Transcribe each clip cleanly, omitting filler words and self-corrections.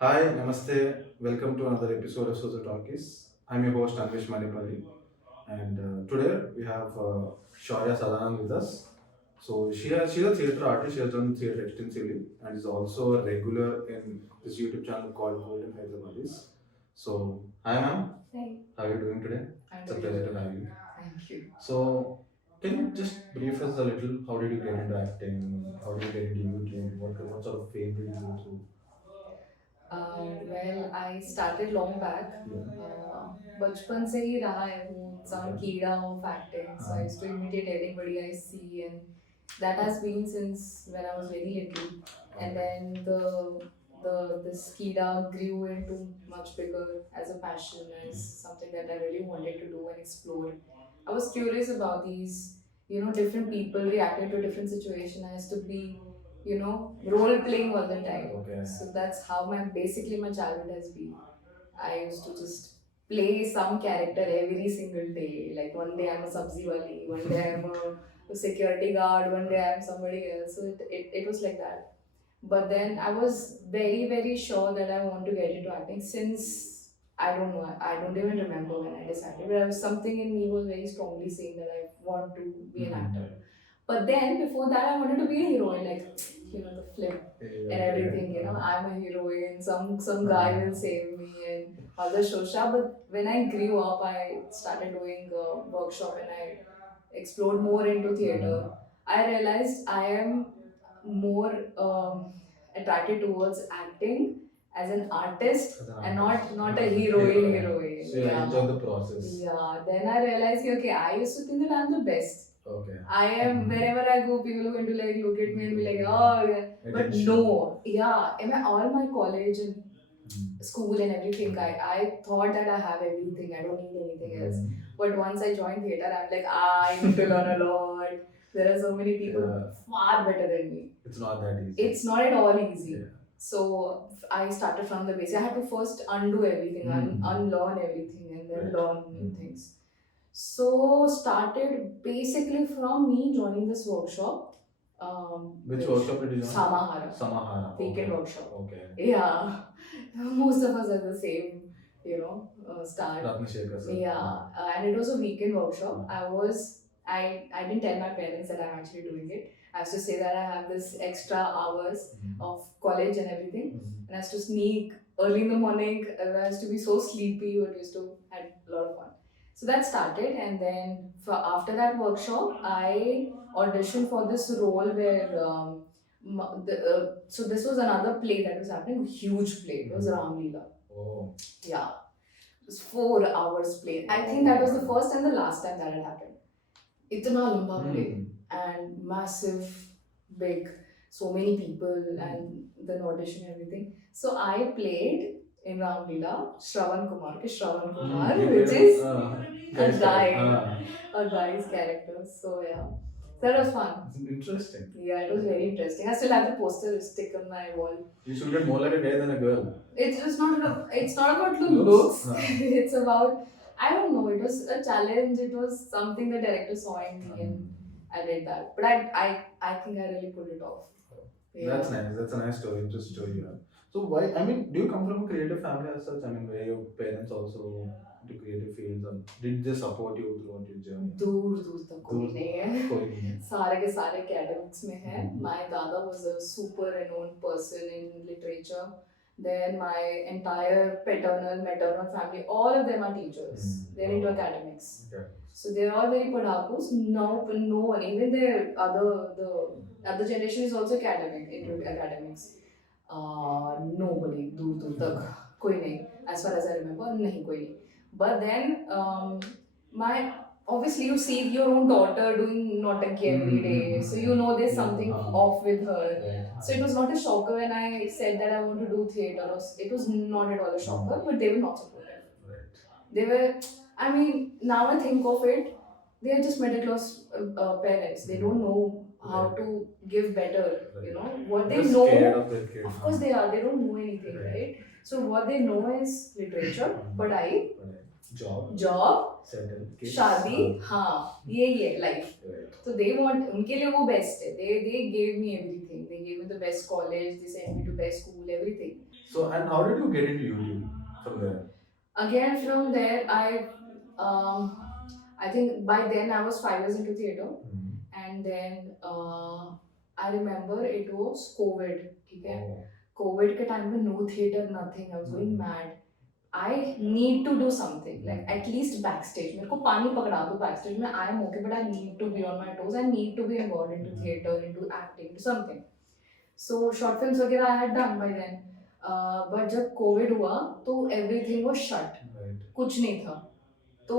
Hi, Namaste. Welcome to another episode of Social Talkies. I'm your host Anvesh Manipali, and today we have Shaurya Sadanand with us. So she's a theatre artist. She has done theatre extensively, and is also a regular in this YouTube channel called Golden Hyderabadis. So hi, ma'am. Hi. How are you doing today? It's a pleasure to have you. Thank you. So can you just brief us a little? How did you get into acting? How did you get into YouTube? What sort of fame did you go through? Well, I started long back. बचपन से ही रहा है वो इंसान कीड़ा of acting. So I used to imitate anybody I see, and that has been since when I was very little. And then this कीड़ा grew into much bigger as a passion, as something that I really wanted to do and explore. I was curious about these, different people reacting to different situations. I used to be role playing all the time. Okay. So that's how my childhood has been. I used to just play some character every single day. Like one day I'm a sabzi wali, one day I'm a security guard, one day I'm somebody else. So it was like that. But then I was very, very sure that I want to get into acting since I don't know, I don't even remember when I decided. But something in me was very strongly saying that I want to be an actor. But then before that, I wanted to be a heroine, like the flip and everything. I'm a heroine. Some guy will save me and all the shosha. But when I grew up, I started doing a workshop and I explored more into theater. I realized I am more attracted towards acting as an artist As an and artist. not a heroine Yeah. heroine. So you enjoy the process. Yeah. Then I realized okay, I used to think that I'm the best. Okay. I am wherever I go, people are going to like look at me and be like, oh yeah. But Attention. no, yeah. In all my college and school and everything, I thought that I have everything. I don't need anything else. But once I joined theater, I'm like, I need to learn a lot. There are so many people far better than me. It's not that easy. It's not at all easy. Yeah. So I started from the base. I had to first undo everything, unlearn everything, and then learn new things. So started basically from me joining this workshop. Which workshop did you join? Samahara. Samahara. Weekend Okay. workshop. Okay. Yeah, most of us are the same, start. Ratnashekar sir. Yeah, and it was a weekend workshop. I didn't tell my parents that I'm actually doing it. I used to say that I have this extra hours of college and everything, and I used to sneak early in the morning. I used to be so sleepy, but used to had a lot of fun. So that started, and then after that workshop, I auditioned for this role where. So this was another play that was happening, a huge play. It was Ram Leela. Oh. Yeah, it was 4 hours play. I think that was the first and the last time that had happened. Itna lamba play and massive, big, so many people and then audition and everything. So I played in Ram Leela Shravan Kumar, Shravan Kumar, which is a guy, a guy's character. So yeah, that was fun. It's interesting. Yeah, it was very interesting. I still have the poster stick on my wall. You should get more like a guy than a girl. It's not about the looks. It's about, I don't know. It was a challenge. It was something the director saw in me, and I did that. But I think I really pulled it off. Yeah. That's nice. That's a nice story. Interesting story you have. So why? I mean, do you come from a creative family as such? I mean, where your parents also into creative fields, and did they support you throughout your journey? दूर दूर तक कोई नहीं है. कोई नहीं है. सारे के सारे academics में है. My dada was a super renowned person in literature. Then my entire paternal, maternal family, all of them are teachers. They're into academics. Okay. So they're all very padhakus. No one, even the other generation is also academic, into academics. Nobody, दूर दूर तक कोई नहीं. As far as I remember, नहीं कोई नहीं. But then my obviously you see your own daughter doing Nautaki every day, so you know there's something off with her. So it was not a shocker when I said that I want to do theatre. It was not at all a shocker, but they were not supportive. They were, I mean, now I think of it, they are just middle class parents. They don't know how to give better, what they know. Of course they are, they don't know anything, right? So what they know is literature, padhai, job, शादी, हाँ, ये life. So they want, उनके लिए वो best है. They gave me everything. They gave me the best college. They sent me to best school, everything. So, and how did you get into YouTube from there? Again, from there, I think by then I was 5 years into theatre, and then I remember it was COVID. Okay, Oh. COVID के time में no theatre, nothing. I was going mad. I need to do something, like at least backstage. मेरे को पानी पकड़ा दो backstage में. I am okay, but I need to be on my toes. I need to be involved into theatre, into acting, into something. So short films वगैरह I had done by then. But जब COVID हुआ तो everything was shut. Right. कुछ नहीं था. तो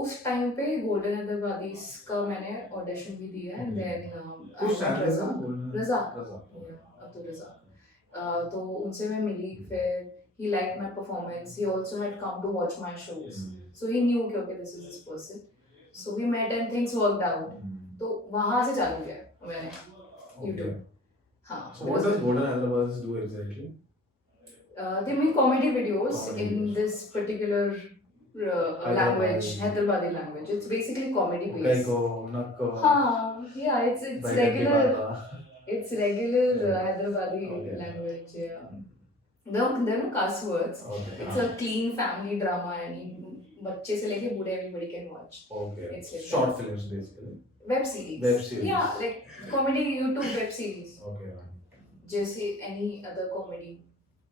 उस time पे गोल्डन हैदराबादीज का मैंने ऑडिशन भी दिया है. Then Who's channel is Raza that? Raza Raza. Abdul Raza. तो उनसे मैं मिली. फिर he liked my performance. He also had come to watch my shows. So he knew कि okay, this is this person. So we met and things worked out. तो वहाँ से चालू किया मैंने YouTube. हाँ. So what does Golden Hyderabad do exactly? They make comedy videos Comedy in videos. this particular language, Hyderabadi language. It's basically comedy based. Kaiko, Nakko. Yeah, it's Baigati regular. Bata. It's regular Yeah. Hyderabadi Okay. language. Yeah. There are no cuss words. Okay. It's a clean family drama, and बच्चे से लेके बूढ़े everybody can watch. Okay. It's like Short films basically. Web series. Web series. Yeah, like comedy YouTube web series. Okay. Just any other comedy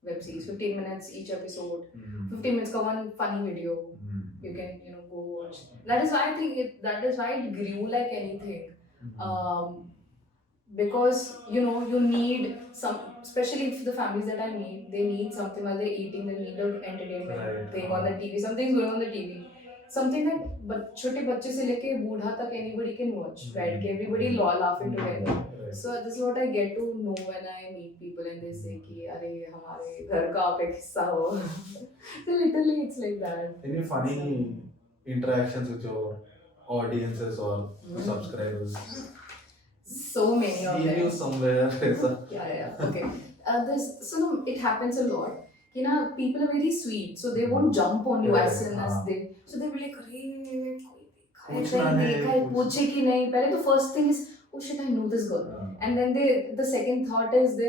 web series. 15 minutes each episode. Mm. 15 minutes का one funny video. Mm. You can go watch. That is why I think that is why it grew like anything. Because you need some, especially if the families that I meet, they need something while they're eating. They need an entertainment Right. thing on the TV. Something's going on the TV. Something that छोटे बच्चे से लेके बूढ़ा तक anybody can watch. Right? Everybody laughing together. Right. So this is what I get to know when I meet people and they say कि अरे हमारे घर का आप एक हिस्सा हो. So literally it's like that. Any funny interactions with your audiences or subscribers? So many of See them. you somewhere. Yeah. Okay. It happens a lot. You know, people are very sweet, so they won't jump on you as soon as they. So they'll be like, "अरे कोई देखा है, पूछे कि नहीं." पहले तो first thing is, "Oh shit, I know this girl," and then the second thought is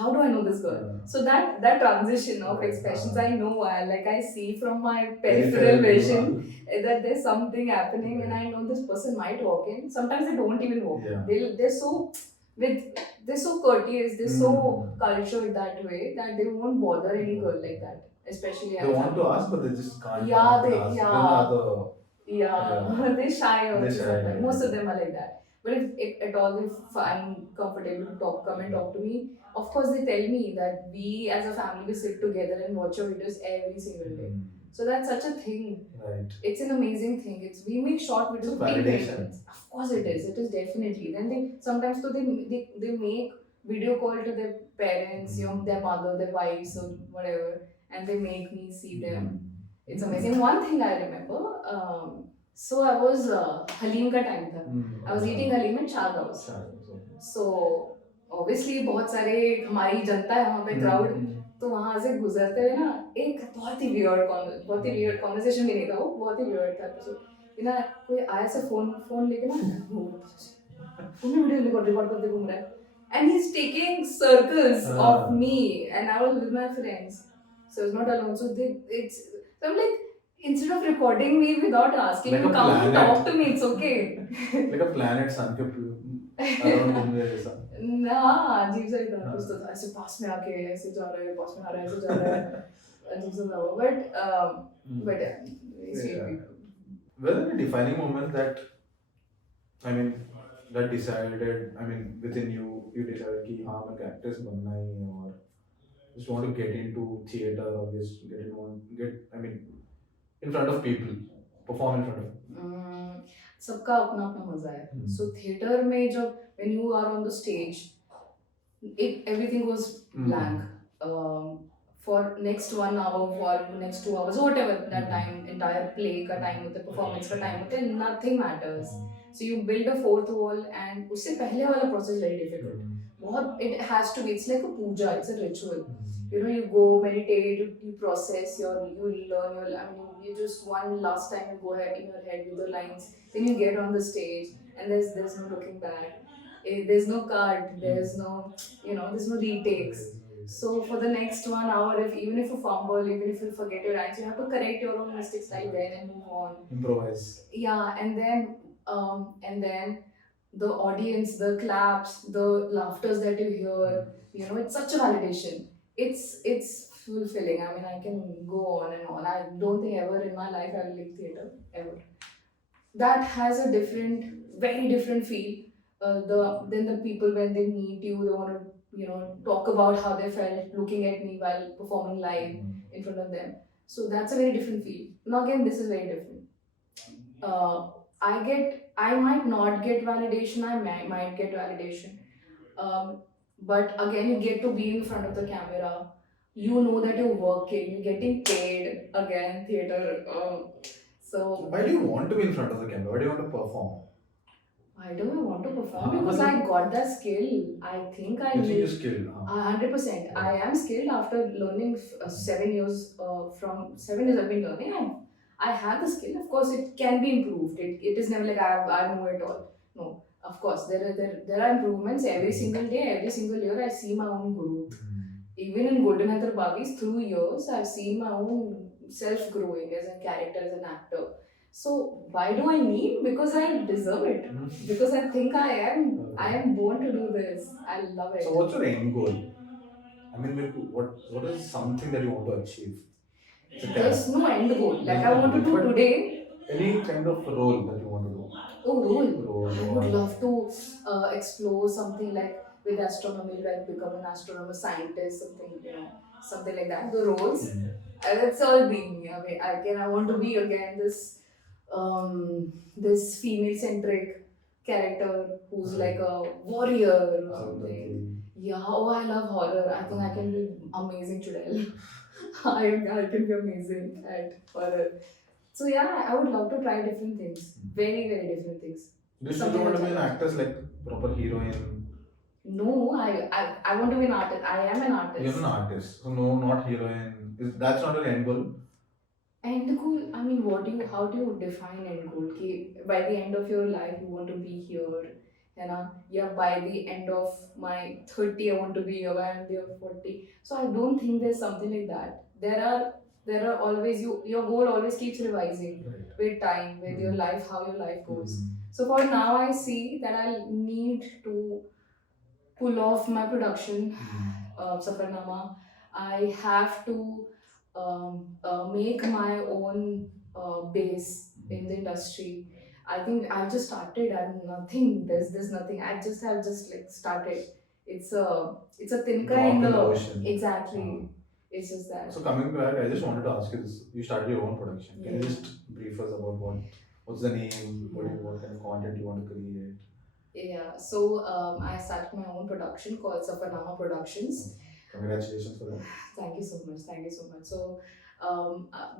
how do I know this girl? So that transition of expressions, I know, I see from my peripheral vision that there's something happening, and I know this person might walk in. Sometimes they don't even walk in. Yeah. They're so courteous, they're so cultured that way that they won't bother any girl like that. Especially They want to ask, but they just can't. Yeah, ask. They're shy or They're shy, something. yeah. Most of them are like that. But if at all if I'm comfortable to come and talk to me, of course they tell me that we as a family we sit together and watch your videos every single day. So that's such a thing. Right. It's an amazing thing. We make short videos. It's validation. Of course it is. It is definitely. Then they sometimes so they make video call to their parents, their mother, their wives, or whatever, and they make me see them. It's amazing. One thing I remember. So I was Halim का time था. I was eating Halim at Shah House. So obviously बहुत सारे हमारी जनता है वहाँ पे crowd. तो वहाँ से गुजरते हुए ना एक बहुत ही weird conversation भी नहीं था वो, बहुत ही weird था. तो ना कोई आया से फोन लेके ना फोन में वीडियो रिकॉर्ड करते घूम रहा है. And he's taking circles of me, and I was with my friends. So I was not alone. So I'm like, instead of recording me without asking, Like you a come and planet. talk to me. It's okay. Like a planet sun के around घूमने जैसा. ना अजीब सा ही था. कुछ तो था ऐसे पास में आके ऐसे जा रहा है, पास में आ रहा है, ऐसे जा रहा है. अजीब सा था वो. But sweet people. Were there any defining moments that decided, within you decided कि हाँ मैं actress बनना ही है और just want to get into theatre or just get in front of people, perform in front of. सबका अपना अपना मजा है. So theater में जब when you are on the stage, everything goes blank. For next 1 hour, for next 2 hours, whatever that time, entire play का time होता है, performance का time होता है, nothing matters. So you build a fourth wall, and उससे पहले वाला process very difficult. It has to be. It's like a puja. It's a ritual. You go meditate, you process you learn you just one last time you go ahead in your head with the lines. Then you get on the stage, and there's no looking back. There's no cut. There's no there's no retakes. So for the next 1 hour, if even if you fumble, even if you forget your lines, you have to correct your own mistakes right then and move on. Improvise. Yeah, and then the audience, the claps, the laughters that you hear, it's such a validation. It's fulfilling. I mean, I can go on and on. I don't think ever in my life I will leave theater ever. That has a different, very different feel. Then the people when they meet you, they want to talk about how they felt looking at me while performing live in front of them. So that's a very different feel. Now again, this is very different. I might not get validation. I might get validation. But again, you get to be in front of the camera. You know that you're working. You're getting paid. Again, theater. So Why do you want to be in front of the camera? Why do you want to perform? why do I want to perform? Because I got that skill. I think I You think you're need. skilled? 100%. I am skilled after learning 7 years. From 7 years I've been learning. I have the skill. Of course, it can be improved. It is never like I know it all. No, of course there are improvements every single day, every single year. I see my own growth. Even in Golden Hyderabadis, through years, I've seen my own self growing as a character, as an actor. So why do I need? Because I deserve it. Because I think I am born to do this. I love it. So what's your end goal? I mean, like, what is something that you want to achieve? It's a There's talent. no end goal. Like I want to do But today. any kind of role that you want to do. Oh, role. Role I or would love to explore something like with astronomy, like become an astronomer, scientist, something like that. The roles. That's all being me. I mean, I want to be again this female centric character who's like a warrior or something. Yeah, oh, I love horror. I think I can be amazing today. I can be amazing at horror. So yeah, I would love to try different things. Very, very different things. Do you still Something want to like be an that. actress, like proper heroine? No, I want to be an artist. I am an artist. You're an artist, so no, not heroine. That's not your end goal? End goal, I mean, how do you define end goal? Ki, by the end of your life, you want to be here. Yeah, by the end of my 30, I want to be here. By the end of 40. So I don't think there's something like that. There are always, your goal always keeps revising Right. with time, with your life, how your life goes. Mm. So for now, I see that I need to pull off my production, Safarnama. I have to make my own base in the industry. I think I've just started. I'm nothing. There's nothing. I've just like started. It's a tinker Drop in in the the ocean. exactly. It's just that. So coming back, I just wanted to ask you this. You started your own production. Can you Yeah. just brief us about what's the name, what kind of content you want to create? Yeah. So I started my own production called Safarnama Productions. Congratulations for that. Thank you so much. Thank you so much. So,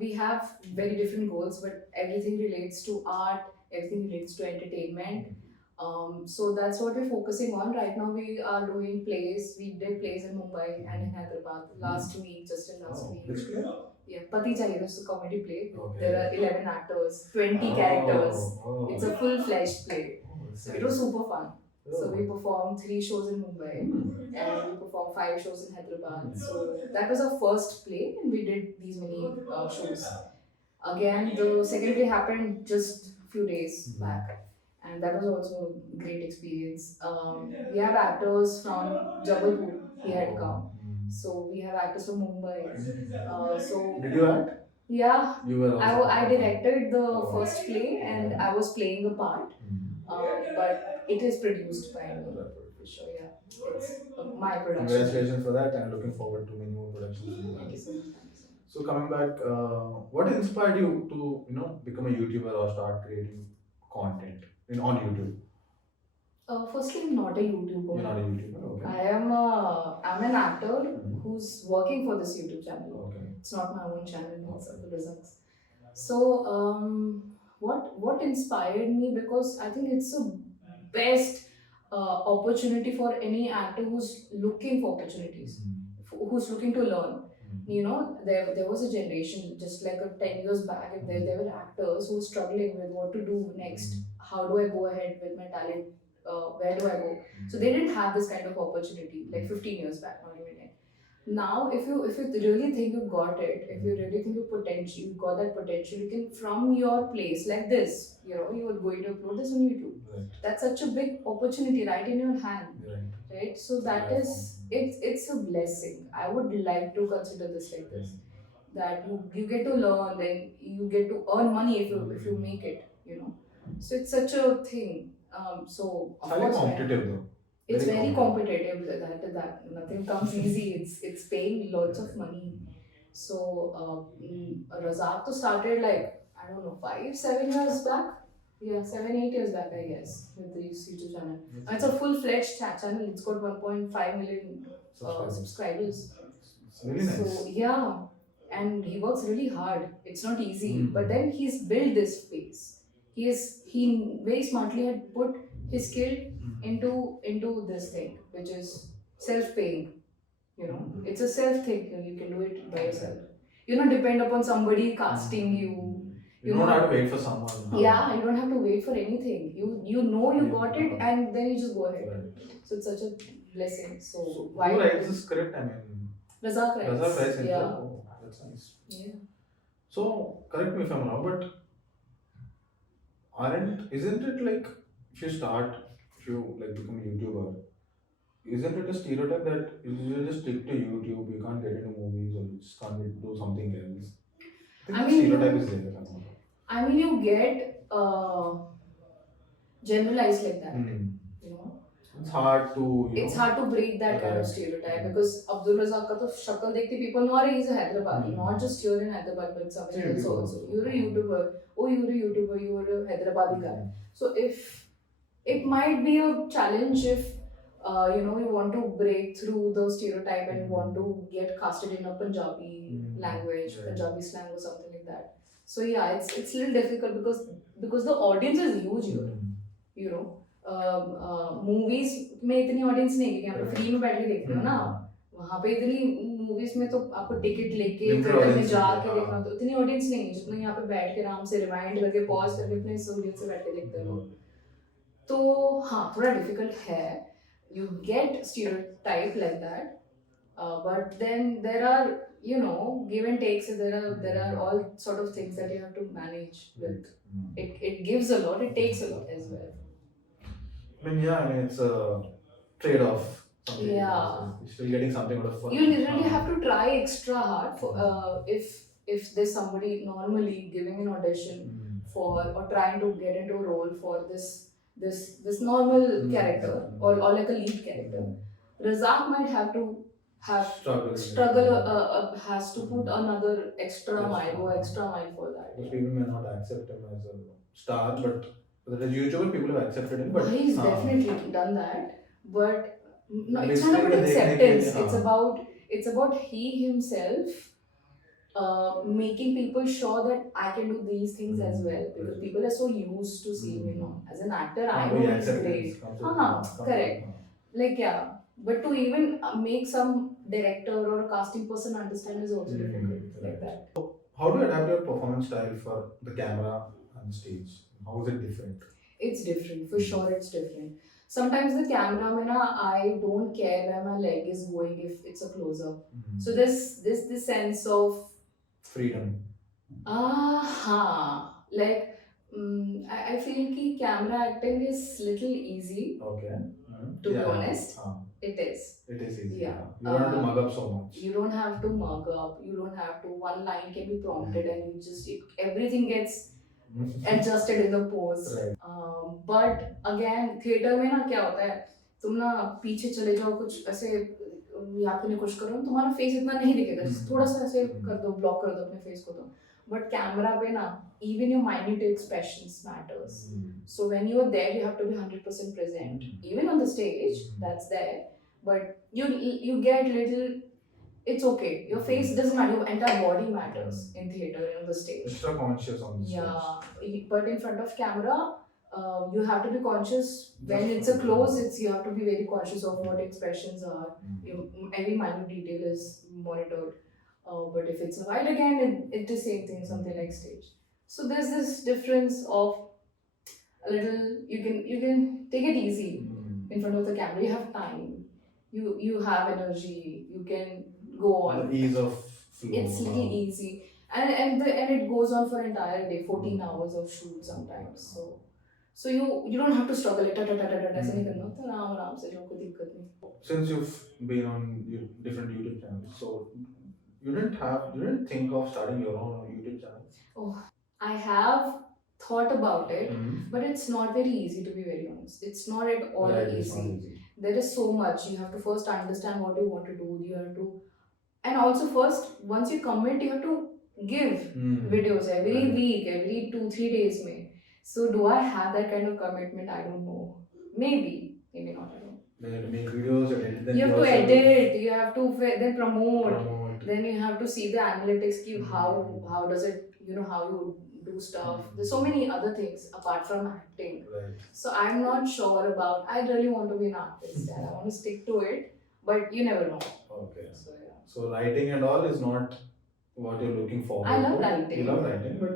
we have very different goals, but everything relates to art, everything relates to entertainment. So that's what we're focusing on. Right now, we are doing plays. We did plays in Mumbai and in Hyderabad last week, just in last Oh, week. which play? Yeah, Pati Chahiye, it's a comedy play. Okay. There are 11 actors, 20 characters. Oh, It's a full fledged play. that's So it was nice. super fun. So we performed 3 shows in Mumbai Hmm. and we performed 5 shows in Hyderabad. So that was our first play, and we did these many shows. Again, the second play happened just a few days back, and that was also a great experience. We have actors from Jabalpur, he had come. So we have actors from Mumbai. So Did you act? yeah, You were I, also. I directed the first play and I was playing a part, but it is produced by me. So yeah, it's my production. Congratulations for that, and looking forward to many more productions. Thank you so much. Thank you so much. So coming back, what inspired you to become a YouTuber or start creating content on YouTube? Firstly, I'm not a You're YouTuber. not a YouTuber, okay? I'm an actor Mhm. who's working for this YouTube channel. Okay. It's not my own channel. It's of the results. So what inspired me, because I think it's the best opportunity for any actor who's looking for opportunities, who's looking to learn. There was a generation just like 10 years back, and there were actors who were struggling with what to do next. How do I go ahead with my talent? Where do I go? So they didn't have this kind of opportunity like 15 years back, not even 10. Now if you really think you got it, if you really think you got that potential, you can from your place like this, you are going to upload this on YouTube. Right. That's such a big opportunity right in your hand, Right. right? So that is it's a blessing. I would like to consider this like this, that you get to learn, then you get to earn money if you make it, so it's such a thing. So of Highly course, competitive though. it's Very very competitive. That nothing comes easy. It's paying lots of money. So Razak to started like, I don't know, 5-7 years back. Yeah, 7-8 years back, I guess, with this YouTube channel. And it's a full-fledged channel. It's got 1.5 million subscribers. It's really nice. So yeah, and he works really hard. It's not easy, Mm. but then he's built this space. He very smartly had put his skill into this thing, which is self-paying. It's a self thing. You can do it by yourself. You don't depend upon somebody casting you. You don't have to wait for someone. Yeah, you don't have to wait for anything. You know you got it, Yeah. and then you just go ahead. Right. So it's such a blessing. So Who writes the script? I mean, Razak writes. Razak writes it. Yeah. Oh, that's nice. Yeah. So correct me if I'm wrong, but isn't it like if you like become a YouTuber, isn't it a stereotype that you just stick to YouTube, you can't get into movies or you just can't do something else? I think I the mean, stereotype is there if I'm not wrong. I mean, you get generalized like that. You know, It's hard to it's hard to break that kind of stereotype, because Abdul Razak ka to shakal dekhte people know he's a Hyderabadi, not just here in Hyderabad but somewhere else also. You're a YouTuber. Oh, you're a YouTuber. You're a Hyderabadi guy. So if it might be a challenge if you want to break through the stereotype and you want to get casted in a Punjabi language, Right. Punjabi slang or something like that. So yeah, it's a little difficult because the audience is huge here. You know, movies में इतनी audience नहीं है कि आप free में बैठ के देखते हो ना, वहाँ पे इतनी मूवीज में तो आपको टिकट लेके थिएटर में जाके देखना, तो इतनी ऑडियंस नहीं है जितना यहाँ पे बैठ के आराम से रिवाइंड करके पॉज करके अपने सहूलियत से बैठ के देखते हो. तो हाँ, थोड़ा डिफिकल्ट है. You get stereotype like that, but then there are give and takes. There are all sort of things that you have to manage with. It gives a lot, it takes a lot as well. I mean, it's a trade-off. Yeah. You're still getting something out of You literally have to try extra hard for if there's somebody normally giving an audition for or trying to get into a role for this normal character or like a lead character. Razak might have to struggle has to put another extra mile for that. Because people may not accept him as a star, but as a YouTuber, people have accepted him. But he's definitely done that, but no, it's Basically, not about acceptance. they- It's about he himself making people sure that I can do these things as well, because people are so used to seeing as an actor. I know he's great. Correct. Like yeah, but to even make some director or a casting person understand is also difficult like that. How do you adapt your performance style for the camera and the stage? How is it different? It's different, for sure. It's different. Sometimes the camera, I don't care where my leg is going if it's a close up. So there's this sense of freedom. Like I feel कि camera acting is little easy. Okay. To be honest, it is. It is easy. Yeah. You don't have to mug up so much. You don't have to mug up. You don't have to. One line can be prompted, and everything gets adjusted in the pose. Right. But again, theater में ना क्या होता है, तुम ना पीछे चले जाओ, कुछ ऐसे याद करने की कोशिश करो, तुम्हारा फेस इतना नहीं दिखेगा, थोड़ा सा ऐसे कर दो, ब्लॉक कर दो अपने फेस को. तो but कैमरा पे ना, even your minute expressions matters. So when you are there, you have to be 100% present. Even on the stage, that's there. But you get little. It's okay. Your face doesn't matter. Your entire body matters in theater and on the stage. Extra conscious on the stage. Yeah, but in front of camera, you have to be conscious. When it's a close, you have to be very conscious of what expressions are. Every minute detail is monitored. But if it's a while again, it's the same thing, something like stage. So there's this difference of a little. You can take it easy in front of the camera. You have time. You have energy. You can go on. The ease of flow. It's little easy, and it goes on for entire day, 14 hours of shoot sometimes. So you don't have to struggle it ऐसे नहीं करना तो आराम से जो कोई दिक्कत नहीं. Since you've been on different YouTube channels, so you didn't think of starting your own YouTube channel? Oh, I have thought about it, Mm-hmm. but it's not very easy, to be very honest. It's not at all Right, it's not easy. easy. There is so much. You have to first understand what you want to do. You have to, and also first, once you commit, you have to give videos every Right. week, every 2-3 days. May. So do I have that kind of commitment? I don't know. Maybe, maybe not. I don't know. Then you have to make videos, edit them. You have to yourself, edit. You have to then promote. promote. Then you have to see the analytics. Ki Mm. how does it, how you do stuff. There's so many other things apart from acting. Right. So I'm not sure about. I really want to be an artist and I want to stick to it, but you never know. Okay. So yeah. So writing and all is not what you're looking for. I love writing. You love writing, but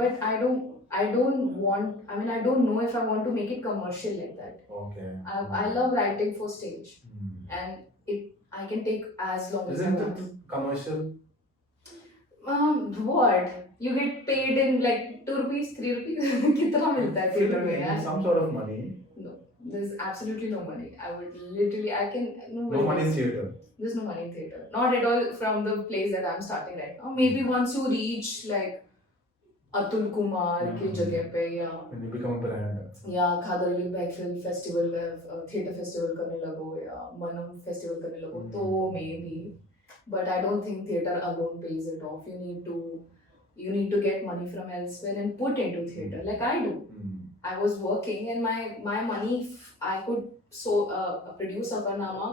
But I don't want. I mean, I don't know if I want to make it commercial like that. okay. I love writing for stage, Mm. and I can take as long as I Isn't want. it commercial? What? You get paid in like 2 rupees, 3 rupees? कितना मिलता है theatre में यार? Some sort of money. No, there's absolutely no money. I would literally, I can No money in theatre. There's no money in theatre. Not at all from the place that I'm starting right now. Maybe once you reach like Atul Kumar की जगह पे या When you become a brand. खादरली बैक film festival का theatre festival करने लगो या मनम फेस्टिवल करने लगो तो maybe. But I don't think theatre alone pays it off. You need to get money from elsewhere and put into theatre like I do. Mm. I was working and my money I could produce Safarnama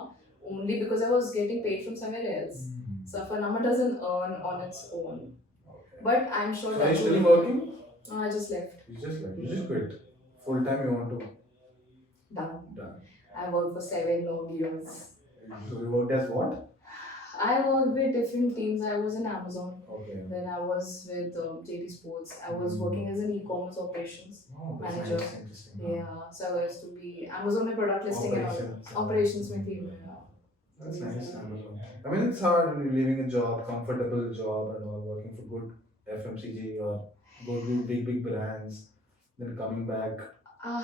only because I was getting paid from somewhere else. Mm. Safarnama doesn't earn on its own. Okay. But I'm sure So that are you still will- working? No, I just left. You just quit. Full time you want to. Done. I worked for 7 long years. So you worked as what? I worked with different teams. I was in Amazon. Okay. Then I was with JD Sports. I was working as an e-commerce operations Oh, that's manager. nice. Interesting. Yeah, so I was to be Amazon में product listing and Operations. all. Operations में थी मैं. That's nice. Amazon. I mean, it's hard leaving a job, comfortable job, and all, working for good FMCG or good big brands, then coming back.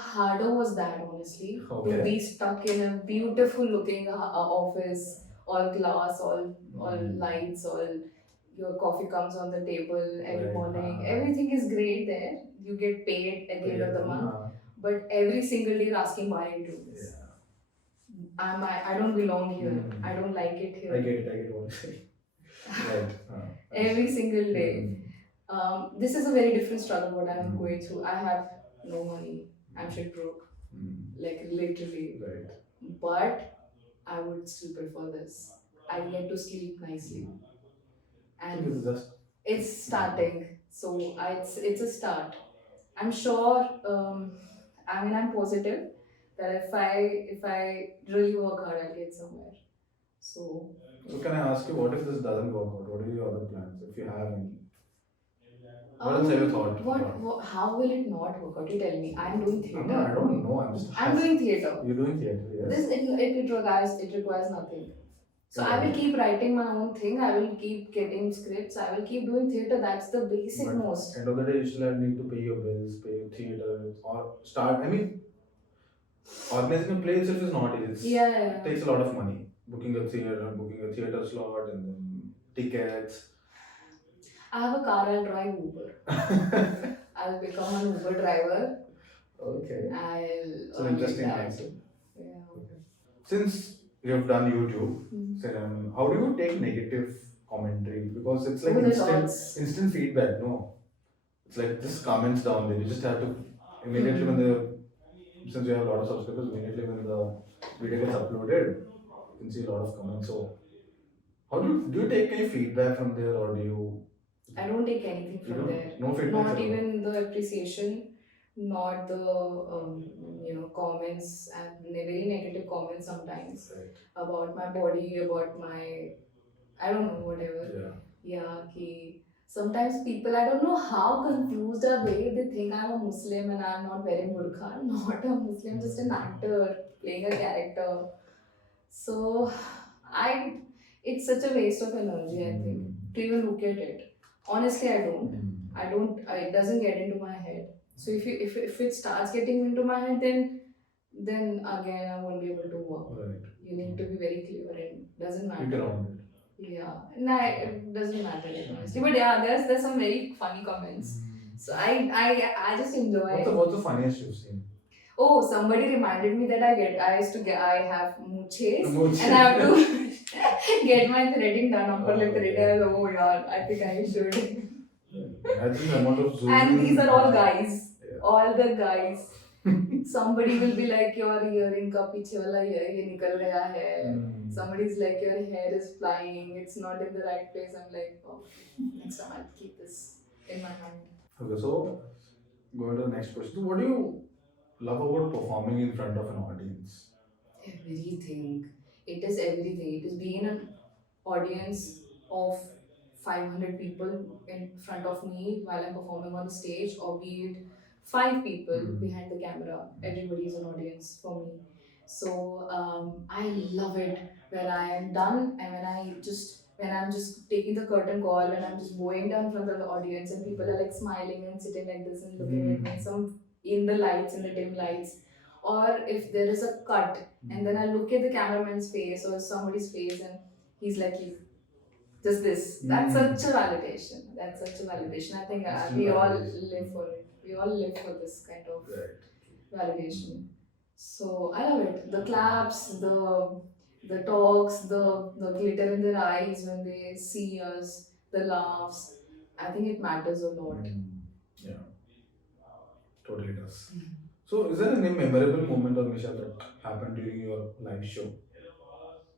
Harder was that honestly. Okay. To be stuck in a beautiful looking office, all glass, all lights, all your coffee comes on the table every Right. morning. Everything is great there. You get paid at the end of the month, but every single day you're asking why are you doing this? Yeah. I don't belong here. Mm. I don't like it here. I get what you're saying. Right. Every single day. Mm. This is a very different struggle what I'm Mm. going through. I have no money. I'm shit broke, Mm. like literally. Right. But I would still prefer this. I get to sleep nicely, So and this is just. it's starting. So it's a start. I'm sure. I mean, I'm positive that if I really work hard, I'll get somewhere. So So can I ask you, what if this doesn't work out? What are your other plans, if you have any? What else have you thought? How will it not work out? You tell me. I'm doing theatre. No, I don't know. I'm just. I'm doing theatre. You're doing theatre, yes. It requires nothing. So I will keep writing my own thing. I will keep getting scripts. I will keep doing theatre. That's the basic But most. End of the day, you still need to pay your bills, pay your theatre, or start. I mean, organizing a play itself is not easy. Yeah. It takes a lot of money. Booking a theatre slot, and then tickets. I have a car. I'll drive Uber. I'll become an Uber driver. Okay. I'll. It's an interesting answer. Yeah. Since you have done YouTube, Mm. how do you take negative commentary? Because it's like Oh, there's lots. instant feedback. No, it's like just comments down there. You just have to immediately when since you have a lot of subscribers, immediately when the video gets uploaded, you can see a lot of comments. So how do you take any feedback from there, or do you? I don't take anything You from don't? there. No feedback. Not even the appreciation, not the comments and very negative comments sometimes Right. about my body, about my I don't know whatever. Yeah. Yeah, ki sometimes people I don't know how confused are they. They think I'm a Muslim and I'm not wearing burqa. I'm not a Muslim, just an actor playing a character. So it's such a waste of energy, I think, to even look at it. Honestly, I don't. It doesn't get into my head. So if it starts getting into my head, then again I won't be able to work. Right. You need to be very clear and doesn't You matter. can own it. Yeah, no, it doesn't matter honestly. But yeah, there's some very funny comments. So I just enjoy. What's the funniest you've seen? Oh, somebody reminded me that I have mooches Mooches. and I have to get my threading done upper lip Okay. thread. Oh yeah, I think I should. I think the amount of zoom. And these are all guys. Yeah. All the guys. Somebody will be like, your earring ka piche wala ye nikal gaya hai. Somebody's like, your hair is flying, it's not in the right place. I'm like, oh, next time I'll keep this in my mind. Okay, so going to the next question. So what do you love about performing in front of an audience? Everything. It is everything. It is being an audience of 500 people in front of me while I'm performing on the stage, or be it 5 people behind the camera. Everybody is an audience for me. So I love it when I am done and when I'm just taking the curtain call and I'm just going down in front of the audience and people are like smiling and sitting like this and looking at me, some in the lights, in the dim lights, or if there is a cut and then I look at the cameraman's face or somebody's face and he's like, just this. That's such a validation. That's such a validation. I think we all live for it. We all live for this kind of validation. So I love it. The claps, the talks, the glitter in their eyes when they see us, the laughs. I think it matters a lot. Yeah, totally does. So, is there any memorable moment or mishap that happened during your live show?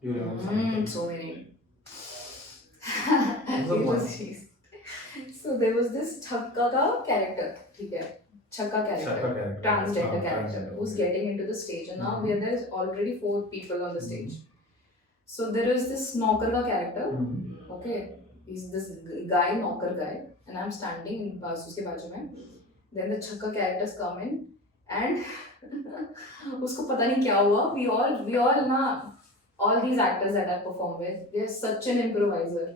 Do you remember something? So many. What's the It one? was cheese. So there was this Chakka ka character, ठीक है? Chakka character, transgender character, who's getting into the stage, and now there's already 4 people on the stage. So there is this Knocker ka character, okay? He's this guy, Knocker guy, and I'm standing in उसके बाजू में. Then the Chakka characters come in, and उसको पता नहीं क्या हुआ. We all ना, all these actors that I perform with, they're such an improviser.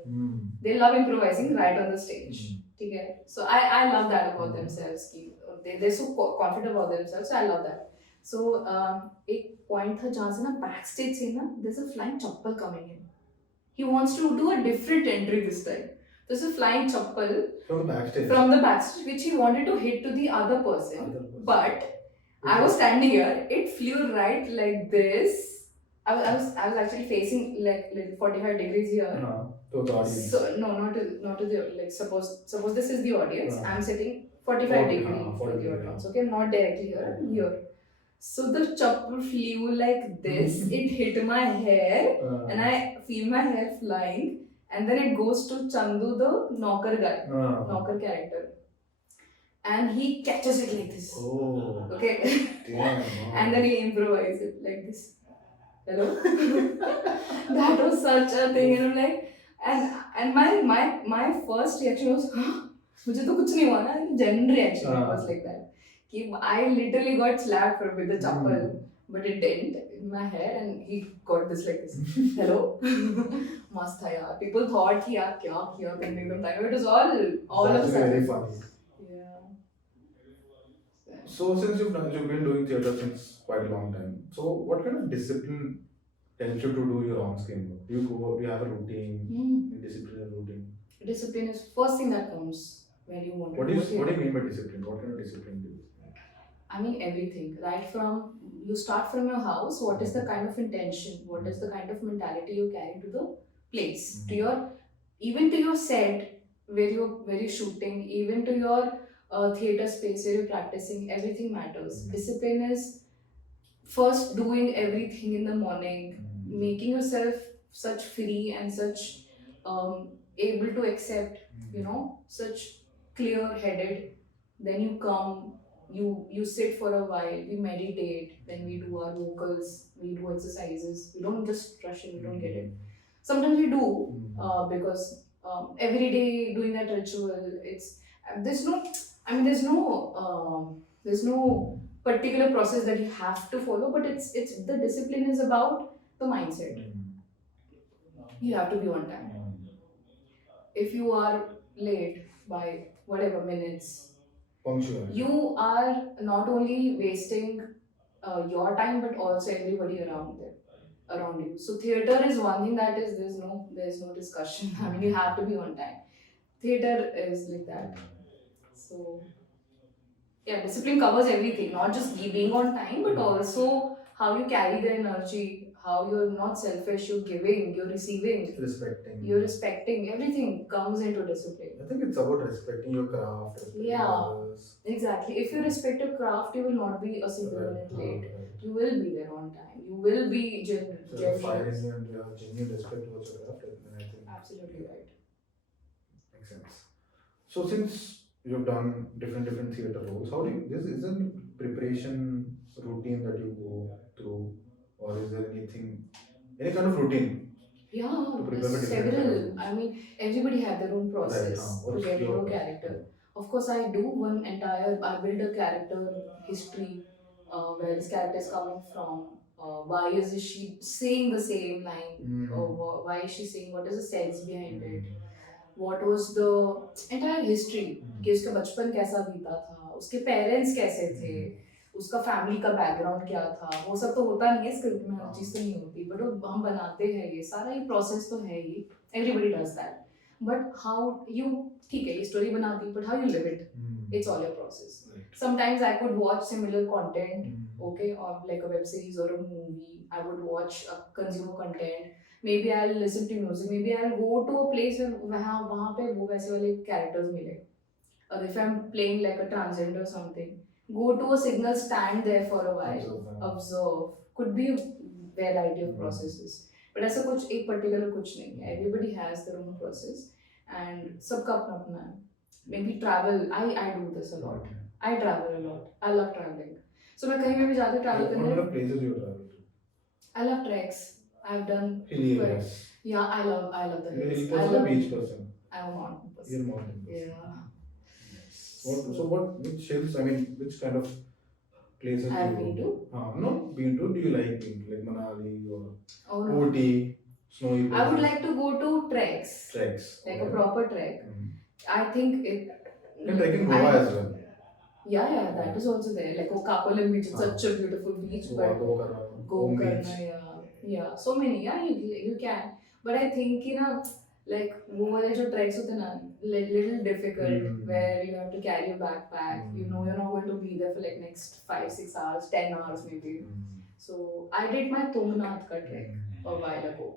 They love improvising right on the stage. Okay? So I love that about themselves. They're so confident about themselves. So I love that. So एक point था जहाँ से ना backstage से ना, there's a flying chappal coming in. He wants to do a different entry this time. There's a flying chappal from the backstage which he wanted to hit to the other person. But I was standing here. It flew right like this. I was actually facing like 45 degrees here. To the audience. So no, not to the, like, suppose this is the audience. I'm sitting 45 degrees for the audience. Okay, not directly here. I'm here. So the chappal flew like this. It hit my hair, and I feel my hair flying. And then it goes to Chandu, the knocker guy, knocker character, and he catches it like this. Oh. Okay. Damn. And then he improvises it like this. Hello. That was such a thing, and I'm like, and my first reaction was, मुझे तो कुछ नहीं हुआ ना. Genuine reaction was like that. I literally got slapped with the chappal, but it didn't in my hair, and he got this like this. Hello. मस्त था यार. People thought कि यार क्या किया करने एकदम time. It was all of a That's sudden. very funny. Yeah. So since you've been doing theatre since quite a long time, so what kind of discipline tells you to do your on-screen work? Do you have a routine, disciplinary routine? Discipline is first thing that comes when you want to do What do you mean by discipline? What kind of discipline do you? I mean everything. Right from you start from your house. What is the kind of intention? What is the kind of mentality you carry to the place? To your, even to your set where you're shooting, even to your theatre space where you're practicing. Everything matters. Discipline is first doing everything in the morning, making yourself such free and such able to accept, such clear-headed. Then you come, you sit for a while, we meditate, then we do our vocals, we do exercises. We don't just rush in, we don't get it. Sometimes we do because every day doing that ritual, there's no particular process that you have to follow, but it's the discipline is about the mindset. you have to be on time. If you are late by whatever minutes, Punctual. you are not only wasting your time but also everybody around you. So theater is one thing that is there's no discussion. I mean, you have to be on time. Theater is like that. So yeah, discipline covers everything, not just being on time, but also how you carry the energy, how you're not selfish, you're giving, you're receiving, Respecting. you're respecting. Everything comes into discipline. I think it's about respecting your craft, respecting Yeah. others. Exactly. If you respect your craft, you will not be a single minute late. Right. You will be there on time. You will be So fire in genuine. you and genuine respect towards your craft, then I think Absolutely right. makes sense. So since you've done different theater roles, how do you this is there any preparation routine that you go through, or is there any kind of routine Yeah, to prepare for different several. roles? I mean, everybody have their own process to What's get into your a character. Of course, I build a character history, where this character is coming from, why is she saying the same line, or why is she saying, what is the sense behind it, what was the entire history, कि उसका बचपन कैसा बीता था, उसके parents कैसे थे, उसका फैमिली का बैकग्राउंड क्या था, वो सब तो होता नहीं है स्क्रिप्ट में, हर चीज़ तो नहीं होती, बट वो हम बनाते हैं, ये सारा ये प्रोसेस तो है ही, everybody does that, but how you, ठीक है ये स्टोरी बना दी, but how you live it, it's all your process. Sometimes I could watch similar content, okay, or like a web series or a movie. I would watch consumer content. Maybe I'll listen to music. Maybe I'll go to a place where वहाँ पे वो वैसे वाले characters मिले. Or if I'm playing like a transgender or something, go to a signal stand there for a while, observe. Could be a variety of processes. But ऐसा कुछ एक particular कुछ नहीं है. Everybody has their own process, and सबका अपना अपना है. Maybe travel. I do this a lot. I travel a lot. I love traveling. So मैं कहीं पे भी जाती हूँ travel What करने. kind of places you travel to? I love treks. I've done. Hilly areas. Yeah, I love the You're a hills. hill person or beach person? I'm a mountain person. You're a mountain person. Yeah. Which hills, I mean, which kind of places I've do you been go? to. No, been to. Do you like being to? Like Manali or Oh no. Ooty, snowy places? I would like to go to treks. Treks. Like a proper trek. I think it. You can trek in Goa as well. Yeah, that is also there. Like Kapalam beach, it's such a beautiful beach. But Gokarna, yeah, so many. Yeah, you can. But I think like वो वाले जो treks होते हैं ना, little difficult, where you have to carry your backpack. You know you're not going to be there for like next 5-6 hours, 10 hours maybe. So I did my Tungnath ka trek a while ago,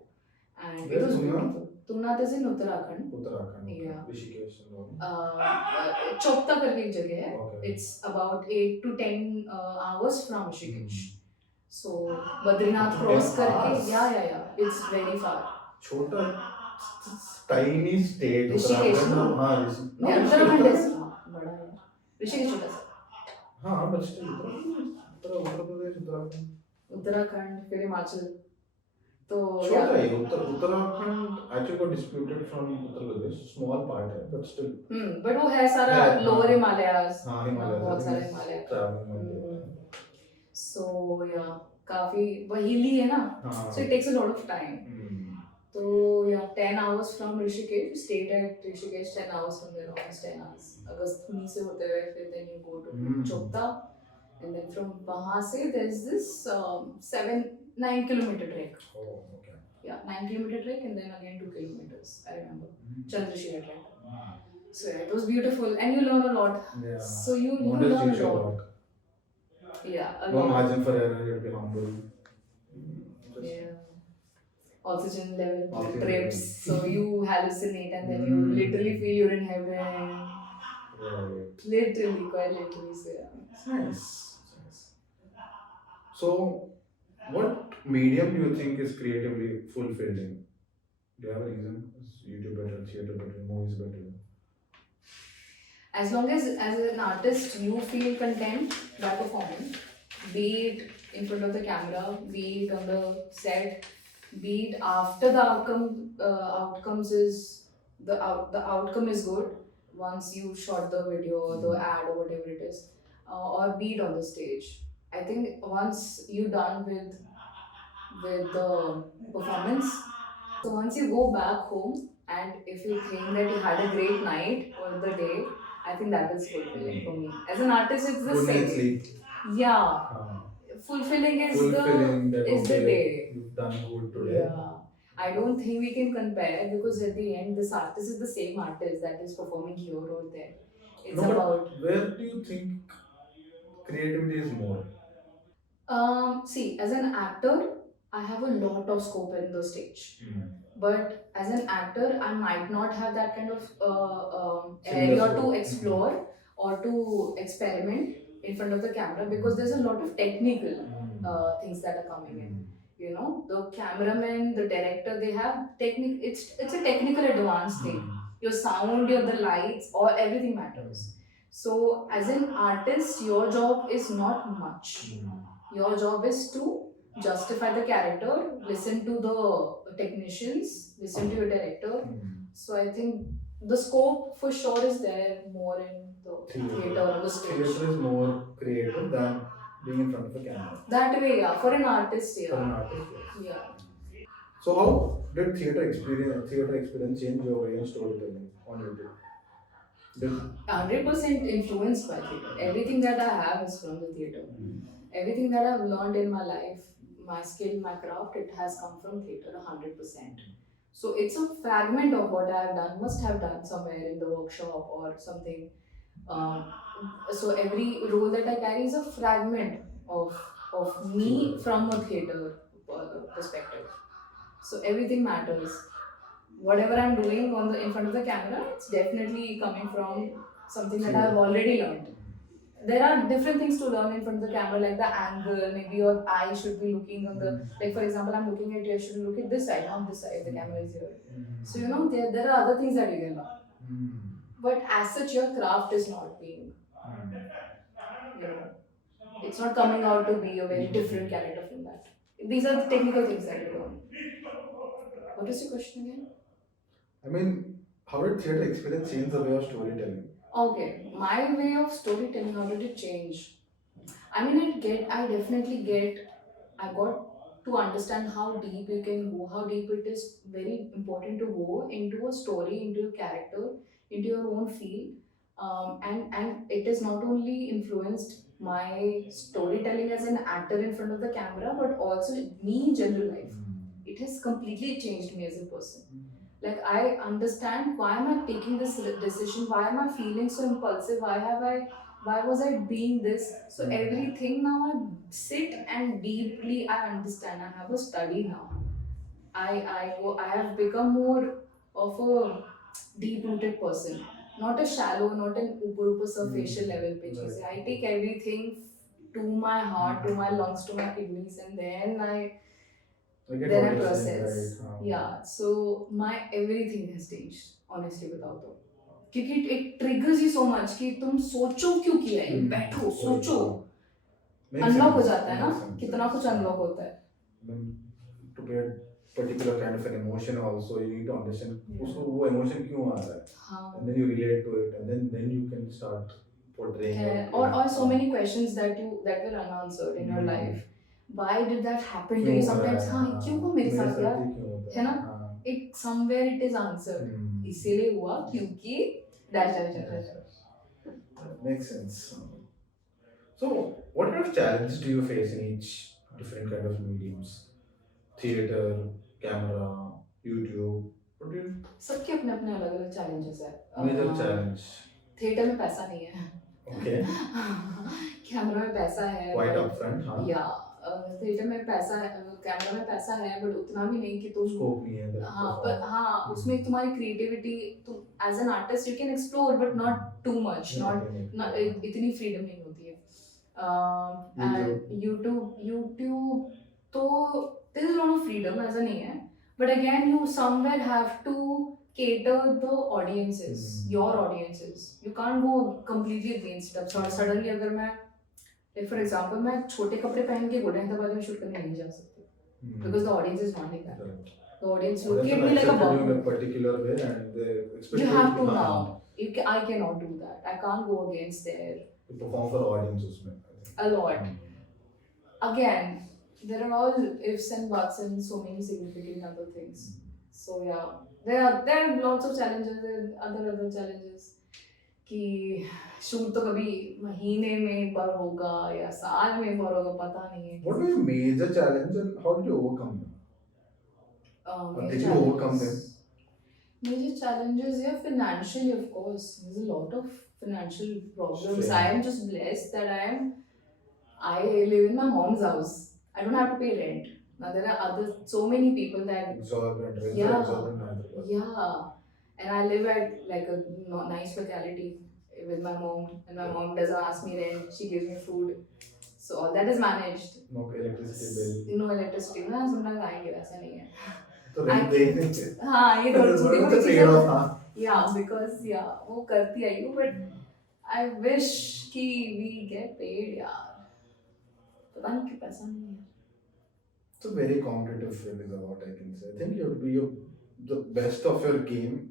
and it was beautiful. Tungnath is in Uttarakhand. Yeah. Rishikesh. Chopta करके एक जगह है. It's about 8 to 10 hours from Rishikesh. So Badrinath cross करके, yeah, it's very far. छोटा tiny state. Rishikesh ना? हाँ, उत्तराखंड है बड़ा है. ऋषिकेश छोटा सा. हाँ, but still उत्तर प्रदेश, उत्तराखंड फिर हिमाचल. तो छोटा है. Uttarakhand actually got disputed from Uttar Pradesh. Small part है, but still. but वो है सारा lower Himalayas. हाँ, Himalayas. बहुत सारे Himalayas. Traveling. So yeah, काफी वो hilly है ना. So it takes a lot of time. So yeah, 10 hours from Rishikesh. We stayed at Rishikesh 10 hours from there, almost 10 hours. Agastpuri से होते हुए फिर then you go to Chopta, and then from वहाँ से there's this 9 kilometer trek. Oh, okay. Yeah, 9 kilometer trek, and then again 2 kilometers. I remember Chandrashila trek. So yeah, it was beautiful, and you learn a lot. Yeah. So you learn a lot. Yeah, a no lot. margin for error. You'll be humble. Yeah. Oxygen level trips, so you hallucinate and then you literally feel you're in heaven. Right. Literally, quite literally. So yeah. It's nice. So, what medium do you think is creatively fulfilling? Do you have a reason? Is YouTube better, theater better, movies better? As long as an artist you feel content by performing, be it in front of the camera, be it on the set, be it after the outcome is good once you shot the video or the ad or whatever it is, or be it on the stage. I think once you're done with the performance, So once you go back home and if you think that you had a great night or the day, I think that is fulfilling for me. As an artist, it's the Good night same. sleep. Yeah, Uh, fulfilling is fulfilling that the okay, day. you've done good today. Yeah. I don't think we can compare because at the end, this artist is the same artist that is performing here or there. It's No, about but where do you think creativity is more? see, as an actor, I have a lot of scope in the stage. But as an actor, I might not have that kind of Similar area scope. to explore or to experiment in front of the camera because there's a lot of technical things that are coming in. You know, the cameraman, the director, they have technique. It's a technical advanced thing. Your sound, your the lights, or everything matters. So as an artist, your job is not much. Your job is to justify the character, listen to the technicians, listen to your director. So I think the scope for sure is there more in the theater or the stage. Theatre is more creative than being in front of a camera. That way, yeah. For an artist, yeah. For an artist, yes. Yeah. So how did theatre experience change your way in storytelling on YouTube? Did 100% influenced by theater. Everything that I have is from the theater. Everything that I've learned in my life, my skill, my craft, it has come from theater 100%. So it's a fragment of what I have done, must have done somewhere in the workshop or something. Um, so every role that I carry is a fragment of me from a theater perspective. So everything matters. Whatever I'm doing on the in front of the camera, it's definitely coming from something that I've already learned. There are different things to learn in front of the camera, like the angle, maybe your eye should be looking on the, like for example, I'm looking at you, I should look at this side, not this side, the camera is here. So, you know, there are other things that you can learn. But as such, your craft is not being, you know, it's not coming out to be a very different character from that. These are the technical things that you learn. What is your question again? I mean, how did theatre experience change the way of storytelling? Okay, my way of storytelling, how did it change? I mean, I definitely I got to understand how deep you can go, how deep it is very important to go into a story, into a character, into your own feel. And it is not only influenced my storytelling as an actor in front of the camera, but also me in general life. It has completely changed me as a person. Like I understand why am I taking this decision, why am I feeling so impulsive, why was I being this. So everything now I sit and deeply I understand. I have a study now. I have become more of a deep rooted person, not a shallow, not an uber superficial level pe cheeze. I take everything to my heart, to my lungs, to my kidneys, and then I process. Yeah, so my everything has changed, honestly, without though. क्योंकि it triggers you so much कि तुम सोचो क्यों किया है, बैठो सोचो, unlock हो जाता है ना, कितना कुछ अनलॉक होता है. To get particular kind of an emotion also, you need to understand उसको वो emotion क्यों आ रहा है, and then you relate to it, and then you can start portraying. Or so many questions that were unanswered in your life. Why did that happen to you? Sometimes हाँ क्यों हुआ मेरे साथ यार, है ना? It somewhere it is answered. इसीलिए हुआ क्योंकि that makes sense. So what kind of challenges do you face in each different kind of mediums? Theater, camera, YouTube. What do you? सबके अपने अपने अलग अलग challenges है. Major challenge. थिएटर में पैसा नहीं है. Okay. कैमरा में पैसा है. Quite upfront, हाँ. Yeah. थिएटर में पैसा है, कैमरा में पैसा है, बट उतना भी नहीं कि तुम स्कोप नहीं है. हाँ, पर हाँ उसमें तुम्हारी क्रिएटिविटी, तुम as an artist you can explore but not too much, not इतनी फ्रीडम नहीं होती है. एंड यूट्यूब तो there is lot of freedom, ऐसा नहीं है, but again you somewhere have to cater the audiences, your audiences. You can't go completely against it. Suddenly अगर मैं like for example मैं छोटे कपड़े पहन के गोल्डन हैदराबाद में शूट करने नहीं जा सकती because the audience is not like that. The audience look at me like a bomb. In a particular way and they expect you have to now. I cannot do that. I can't go against their to perform for audience उसमें a lot. Again, there are all ifs and buts and so many significant other things. So yeah, there are lots of challenges and other challenges कि shoot तो कभी महीने में एक बार होगा या साल में एक बार होगा पता नहीं है. What were your major challenge and how did you overcome them? Or Major did you overcome them? challenges. Major challenges, yeah, financially, of course. There's a lot of financial problems. Same. I am just blessed that I live in my mom's house. I don't have to pay rent. Now there are so many people that Exorbitant, rents Yeah. are exorbitant in Hyderabad. yeah, and I live at like a nice locality with my mom, and my mom doesn't ask me rent. She gives me food, so all that is managed. No electricity bill. No electricity. ना sometimes आएंगे वैसा नहीं है. तो I rent देंगे थे. हाँ ये That's थोड़ी one of the चीजें trade-off, हाँ. yeah, because yeah वो करती आई हूँ, but I wish कि we get paid यार. पता नहीं क्यों पैसा नहीं है. It's a very competitive field is what I can say. I think you have to be the best of your game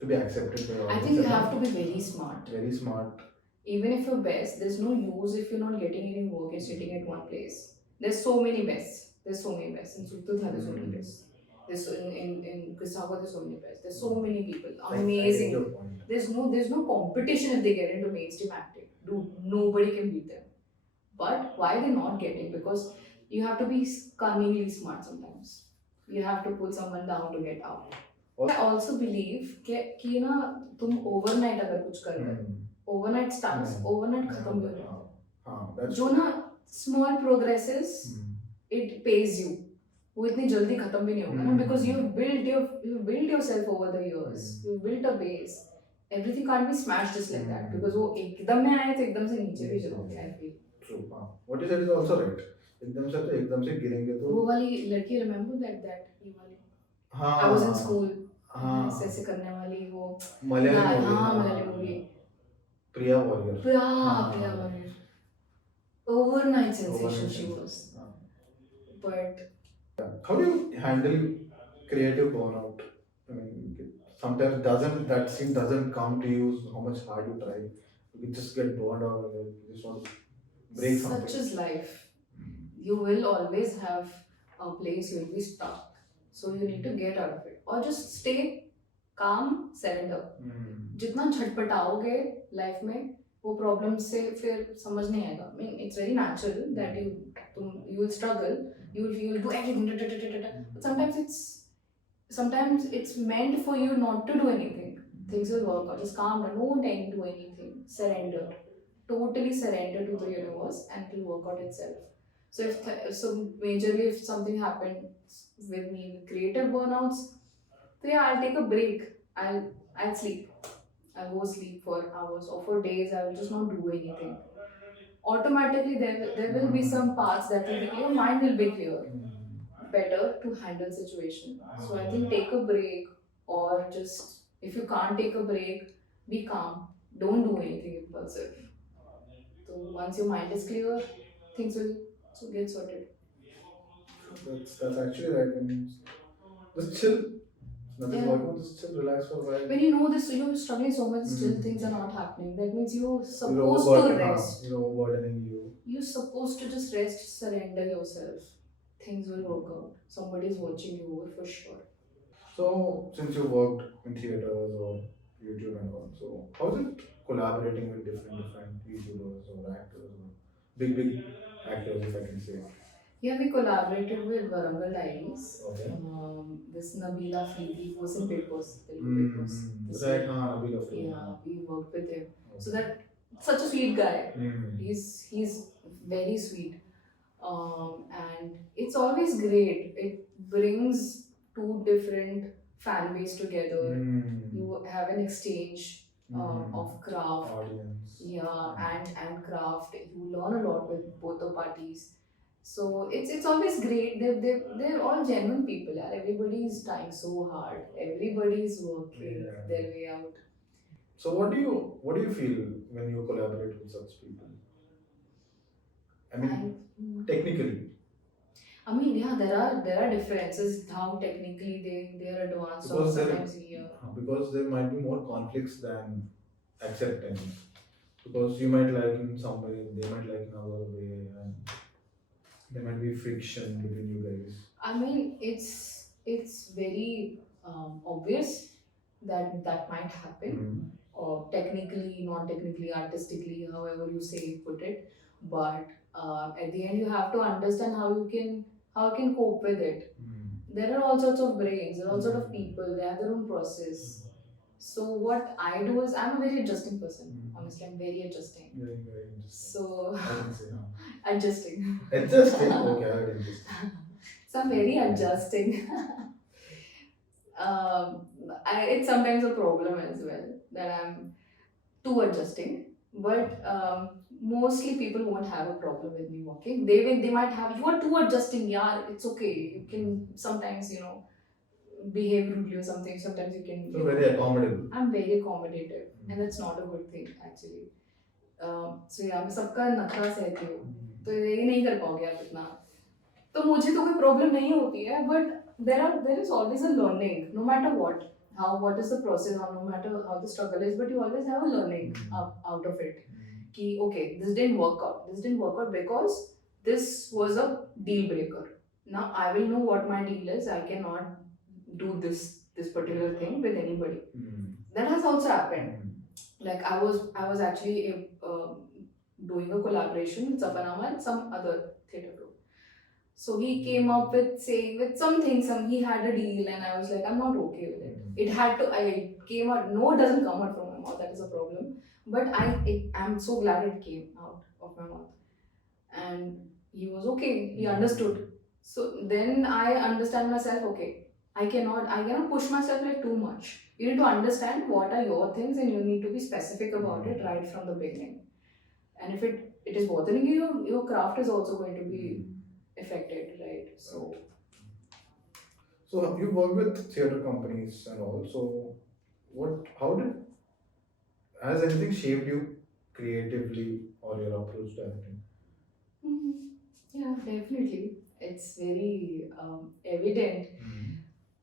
to be accepted by all. I think you have to be very smart. Very smart. Even if you're best, there's no use if you're not getting any work and sitting at one place. There's so many bests. There's so many bests. In Suttadha, there's so many bests. There's in Kisagwa, there's so many bests. There's so many people. I get Amazing. your point. There's no competition if they get into mainstream acting. Dude, nobody can beat them. But why they're not getting? Because you have to be cunningly smart sometimes. You have to pull someone down to get out. I also believe कि ना तुम overnight अगर कुछ कर रहे हो, overnight starts, overnight खत्म भी हो जाता है. हाँ, that's जो ना small progresses, it pays you. वो इतनी जल्दी खत्म भी नहीं होगा ना, because you've built yourself over the years. You've built a base. Everything can't be smashed just like that, because वो एकदम में आए तो एकदम से नीचे भी चलोगे. I feel. True. हाँ. What you said is also right. एकदम से तो एकदम से गिरेंगे तो. वो वाली लड़की remember that ये वाली. हाँ. I was in school. हाँ. ऐसे करने वाली वो. मलयाली movie. हाँ Malayali movie. Priya Warrior. Priya Warrior. Overnight sensation Overnight she sensation. was. हाँ. But How do you handle creative burnout? I mean, sometimes that scene doesn't come to you. How much hard you try, you just get burned out. You just want to break something. such is life. You will always have a place you will be stuck. So you need to get out of it. Or just stay calm, surrender. जितना झटपटाओगे life में वो problem से फिर समझ नहीं आएगा. I mean, it's very natural that you will struggle. You will do everything. But sometimes it's meant for you not to do anything. Things will work out. Just calm down. Don't do anything. Surrender. Totally surrender to the universe, and it will work out itself. So majorly if something happened with me, creative burnouts, so yeah, I'll take a break. I'll sleep. I'll go sleep for hours or for days. I will just not do anything. Automatically, there will be some parts that will be clear. Mind will be clear. Better to handle situation. So I think take a break, or just if you can't take a break, be calm. Don't do anything impulsive. So once your mind is clear, things will get sorted. That's actually right. I mean, just chill. Nothing Yeah. working. Just chill, relax for a while. When you know this, you're struggling so much, still things are not happening. That means you're You're supposed to overburdening, rest. You're overburdening you. You're supposed to just rest, surrender yourself. Things will work out. Somebody's watching you over for sure. So, since you worked in theaters or YouTube and all, so how is it collaborating with different YouTubers or actors or big actors, if I can say? Yeah, we collaborated with Varangal Diaries. Okay. This Nabila Afridi was in Papers, Telugu Papers. This Right, Nabila Afridi. Yeah, we worked with him. So that such a sweet guy. He's very sweet. And it's always great. It brings two different fan base together. You have an exchange of craft. Audience. Yeah, and craft. You learn a lot with both the parties. So it's always great. They're all genuine people. Yeah. Everybody's trying so hard. Everybody's working Yeah. their way out. So what do you feel when you collaborate with such people? I mean, technically. I mean, yeah, there are differences how technically they are advanced or Because sometimes here. Because there might be more conflicts than acceptance. Because you might like in some way, they might like in another way, and there might be friction between you guys. I mean, it's it's very obvious that that might happen, Mm. or technically, non technically, artistically, however you say put it. But at the end, you have to understand how you can cope with it. Mm. There are all sorts of brains, there are all sorts of Mm. people, they have their own process. So what I do is I'm a very adjusting person. Mm. Honestly, I'm very adjusting. Very, very interesting. So I can say now. adjusting. Interesting. Okay, I heard interesting. So I'm very adjusting. It's sometimes a problem as well that I'm too adjusting. But mostly people won't have a problem with me walking. They might have, you are too adjusting. Yeah, it's okay. You can sometimes behave rudely or something. Sometimes you can. So very accommodable. I'm very accommodative, and that's not a good thing actually. So yeah, मैं सबका नखरा सहती हूँ, तो ये नहीं कर पाओगे आप इतना. तो मुझे तो कोई प्रॉब्लम नहीं होती है, but there is always a learning, no matter what is the process, or no matter how the struggle is, but you always have a learning out of it. Ki okay, this didn't work out because this was a deal breaker. Now I will know what my deal is. I cannot do this particular thing with anybody. That has also happened. Like I was actually doing a collaboration with Safanama and some other theatre group. So he came up with saying with something, he had a deal, and I was like, I'm not okay with it. It had to, I came out, no, it doesn't come out from my mouth, that is a problem. But I'm so glad it came out of my mouth. And he was okay, he understood. So then I understand myself, okay, I cannot push myself like too much. You need to understand what are your things, and you need to be specific about it right from the beginning. And if it is bothering you, your craft is also going to be affected, right? So you work with theatre companies and all. So has anything shaped you creatively or your approach to acting? yeah, definitely. It's very evident.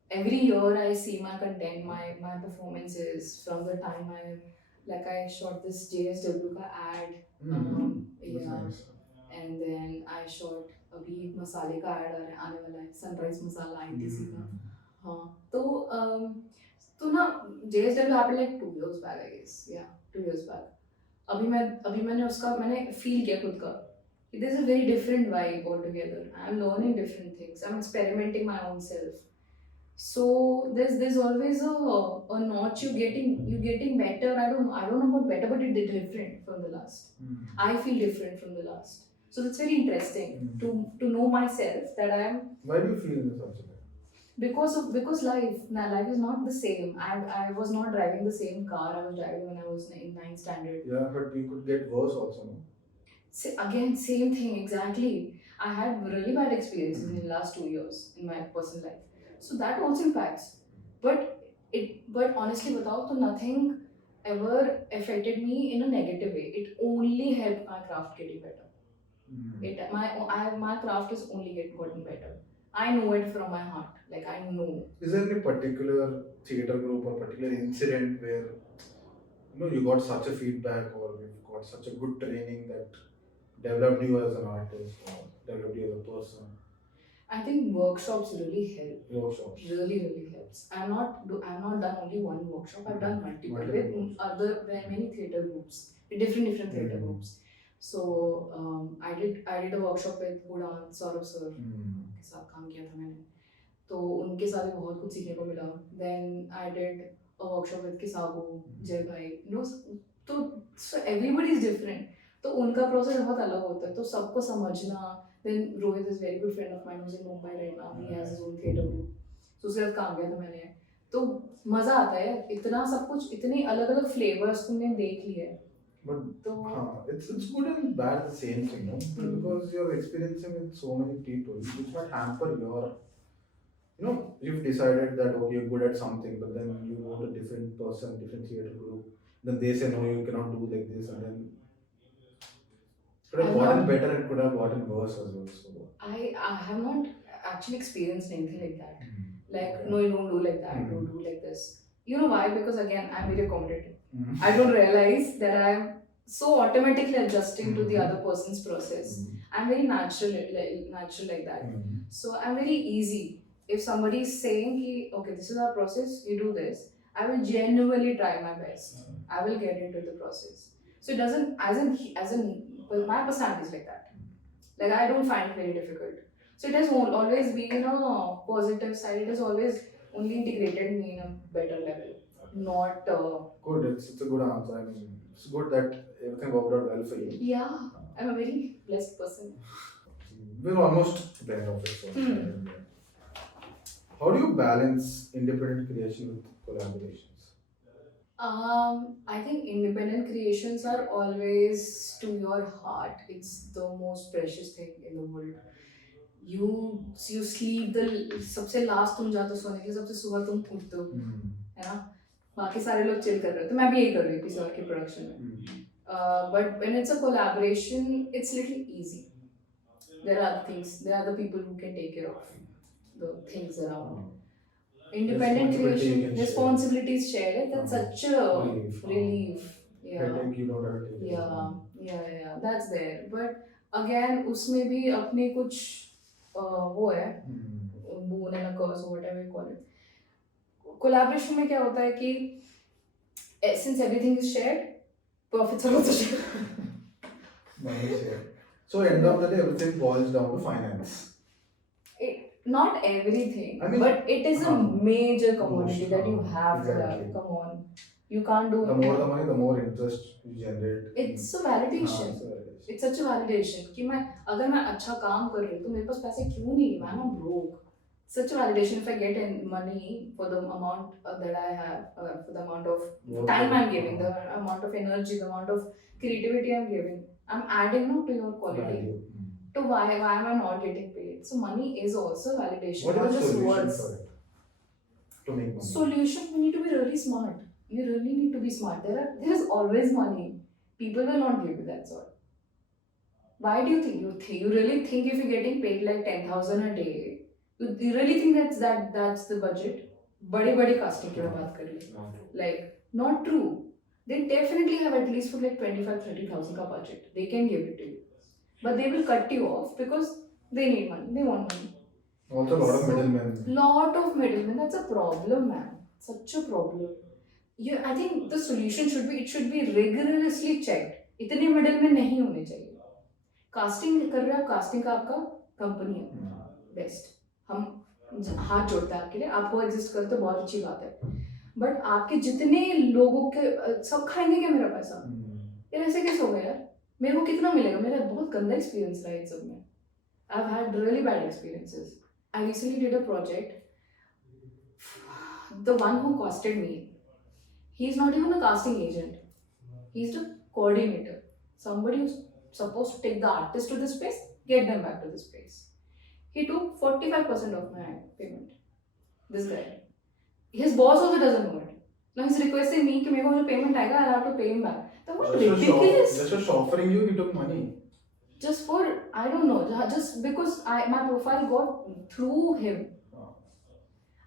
Every year I see my content, my performances from the time I shot this JSW ka ad. That's Yeah. nice. And then I shot अभी एक मसाले का add आने वाला है, sunrise मसाला ITC का. हाँ, तो ना JSW happened like 2 years back, I guess. Yeah, 2 years back. अभी मैंने फील किया खुद का. There's a very different vibe altogether. I'm learning different things. I'm experimenting my own self. So there's always a notch you're getting better. I don't know about better, but it's different from the last. I feel different from the last. So that's very interesting to know myself that I am. Why do you feel in such a way? Because life is not the same. I was not driving the same car I was driving when I was in 9th standard. Yeah, but you could get worse also, no? Again, same thing exactly. I had really bad experiences in the last 2 years in my personal life. So that also impacts. But honestly, without so nothing ever affected me in a negative way. It only helped my craft getting better. My craft is only gotten better. I know it from my heart. Like I know. Is there any particular theatre group or particular incident where you got such a feedback or you got such a good training that developed you as an artist or developed you as a person? I think workshops really help. Workshops. Really helps. I've not done only one workshop. I've done multiple with many theatre groups, with different theatre groups. So I did a workshop with Udan Saurav sir के साथ काम किया था मैंने. तो उनके साथ भी बहुत कुछ सीखने को मिला. Then I did a workshop with Kisago, Jay Bhai. So everybody is different. तो उनका प्रोसेस बहुत अलग होता है. तो सबको समझना. Then Rohit is a very good friend of mine who's in Mumbai right now. He has his own theatre group. So उसके साथ काम किया था मैंने. तो मजा आता है. इतना सब कुछ इतनी अलग अलग फ्लेवर्स तुमने देख लिया है. But it's good and bad the same thing, no? Because you're experiencing with so many people, which might hamper your. You've decided that okay, you're good at something, but then you want a different person, different theatre group. Then they say no, you cannot do like this, and then could have gotten better and could have gotten worse as well. So I have not actually experienced anything like that. Like no, you don't do like that. Don't do like this. You know why? Because again, I'm very accommodating. I don't realize that I'm so automatically adjusting to the other person's process. I'm very natural like that. So I'm very easy. if somebody is saying ki, okay, this is our process, you do this, I will genuinely try my best. I will get into the process. So it doesn't, as in well, my personality is like that. Like I don't find it very difficult. So it has always been a positive side. It has always only integrated me in a better level, not. Good. It's a good answer. I mean, it's good that everything worked out well for you. Yeah, I'm a very blessed person. We're almost there of it. So Hmm. how do you balance independent creation with collaborations? I think independent creations are always to your heart. It's the most precious thing in the world. You sleep the सबसे last तुम जाते हो सोने के लिए, सबसे सुबह तुम उठते हो, है ना? बाकी सारे लोग चिल कर रहे हो, तो मैं भी यही कर रही हूँ किसी और के प्रोडक्शन में. But when it's a collaboration, it's little easy. There are things, there are the people who can take care of the things around. Independent Responsibility you creation, can share. responsibilities shared. That's such a Relief. relief. Yeah. Headache you don't have to take. Yeah, that's there. But again, उसमें भी अपने कुछ वो है, boon and a curse or whatever you call it. Collaboration में क्या होता है कि since everything is shared, profits are also shared. Money share. So end of the day, everything boils down to finance. Not everything, I mean, but it is a major commodity that you Emotion, have to have. exactly. Come on, you can't do The more the money, the more interest you generate. It's a validation. हाँ, it's a validation. It's such a validation कि मैं अगर मैं अच्छा काम कर रही हूँ तो मेरे पास पैसे क्यों नहीं है? I'm broke. Such a validation if I get in money for the amount that I have, for the amount of time I'm giving, the amount of energy, the amount of creativity I'm giving, I'm adding no to your quality. Value. To why am I not getting paid? So money is also validation, What not is the just solution words. for it? To make money. Solution, you need to be really smart. You really need to be smart. There is always money. People will not give you that sort. Why do you think you really think if you're getting paid like 10,000 a day, you really think that's the budget? बड़े casting की मैं बात कर रही हूँ. Like not true. They definitely have at least for like 25-30,000 का budget. They can give it to you, but they will cut you off because they need money. They want money. Also, a lot of middlemen. Lot of middlemen. That's a problem, man. Such a problem. I think the solution should be rigorously checked. इतने middlemen नहीं होने चाहिए. Casting कर रहे हो, casting का आपका company है. Best. हम हाथ जोड़ते हैं आपके लिए. आप वो exist करते हो, बहुत अच्छी बात है. But आपके जितने लोगों के सब खाएंगे क्या मेरा पैसा? यार ऐसे कैसे हो गया यार? मेरे को कितना मिलेगा? मेरा बहुत गंदा experience रहा है इन सब में. I've had really bad experiences. I recently did a project. The one who casted me, he's not even a casting agent. He's the coordinator. Somebody who's supposed to take the artist to this place, get them back to this place. He took 45% of my payment. This guy. His boss also doesn't know it. Now he's requesting me कि मेरे को जो payment आएगा, I have to pay him back. That was ridiculous. Just for offering you, he took money. Just for, I don't know, just because my profile got through him.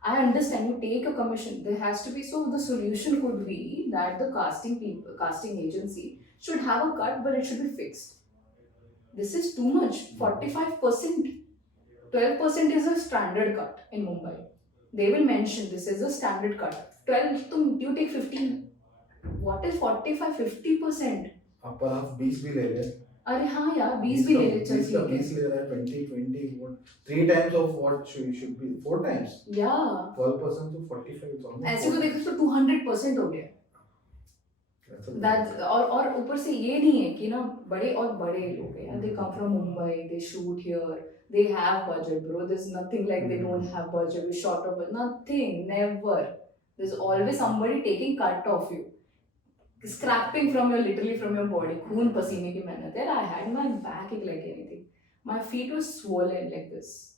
I understand you take a commission. There has to be, so the solution could be that the casting agency should have a cut, but it should be fixed. This is too much. 45%, 12% is a standard cut in Mumbai. They will mention this is a standard cut. 12, you take 15. What is 45, 50%? Upper half 20 भी ले ले. अरे हाँ यार 20 भी ले ले चल ठीक है. 20 ले रहा है 20 what 3 times of what should be 4 times. Yeah. 12% to 45 is almost. ऐसे को देखो तो 200% हो गया. That's और ऊपर से ये नहीं है कि ना बड़े लोग हैं. They come from Mumbai, they shoot here, they have budget, bro. There's nothing like they don't have budget. We short of budget, nothing, never. There's always somebody taking cut off you. Scrapping from your body, खून पसीने की मेहनत है. I had my back ache like anything. My feet were swollen like this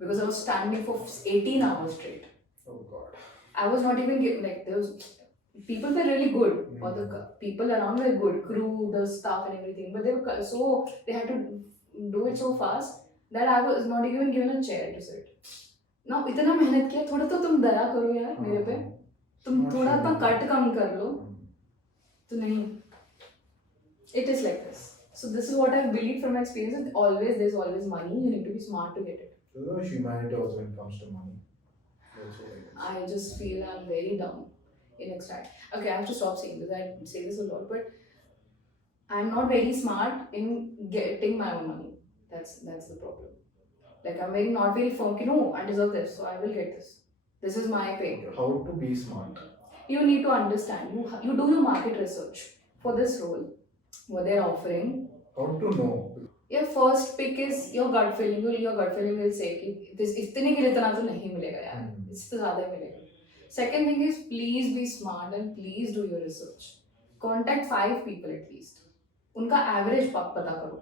because I was standing for 18 hours straight. Oh God. I was not even getting like there was people were really good, or the people around were good, crew, the staff and everything. But they had to do it so fast that I was not even given a chair to sit. Now इतना मेहनत किया, थोड़ा तो तुम दया करो यार मेरे पे. तुम थोड़ा तो कट कम कर लो. तो नहीं. It is like this. So this is what I've believed from my experience. There's always money. You need to be smart to get it. So there's humanity also when it comes to money. Also, I guess. I just feel I'm very dumb in extract. Okay, I have to stop saying this. I say this a lot, but I'm not very smart in getting my own money. That's the problem. Like I'm very not very firm. No, I deserve this, so I will get this. This is my pay. Okay, how to be smart? You need to understand. You do your market research for this role. What they're offering. How to know? Your first pick is your gut feeling. Your gut feeling will say कि this इतने के लिए इतना तो नहीं मिलेगा यार. इससे ज़्यादा ही मिलेगा. Second thing is please be smart and please do your research. Contact 5 people at least. उनका एवरेज पता करो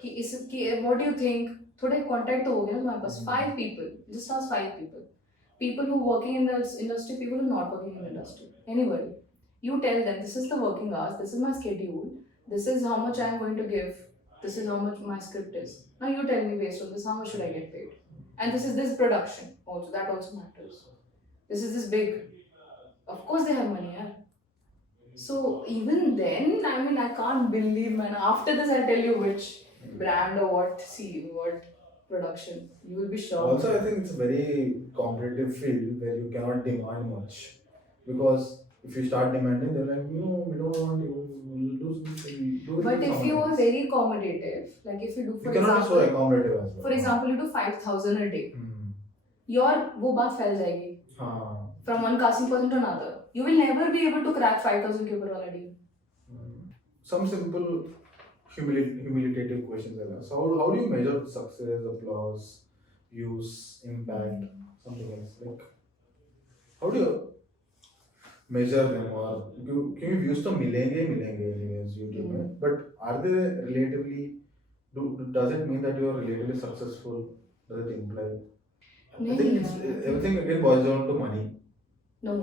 कि इस कि व्हाट डू यू थिंक. थोड़े कांटेक्ट तो हो गए ना तुम्हारे पास. 5 people, just ask 5 people who working in the industry, people who not working in the industry, anybody. You tell them this is the working hours, this is my schedule, this is how much I am going to give, this is how much my script is. Now you tell me based on this how much should I get paid, and this is this production also, that also matters. This is this big, of course they have money, yeah. So even then, I mean, I can't believe, man. After this, I'll tell you which brand or what production. You will be shocked. Also, I think it's a very competitive field where you cannot demand much, because if you start demanding, they're like, no, we don't want you. We'll do something. Do it But with if you someone are else. very accommodative, like if you do, You for cannot be so example, accommodative as well. for example, you do 5,000 a day, your वो बात फैल जाएगी. हाँ. From one casting person to another, you will never be able to crack 5,000 के ऊपर वाला deal. Some simple humiliative questions are asked. How do you measure success, applause, use, impact, something else? Like, how do you measure them? Or क्योंकि views तो मिलेंगे anyways YouTube में, but are they relatively, does it mean that you are relatively successful? Does it imply? I think it's everything again boils down to money. No,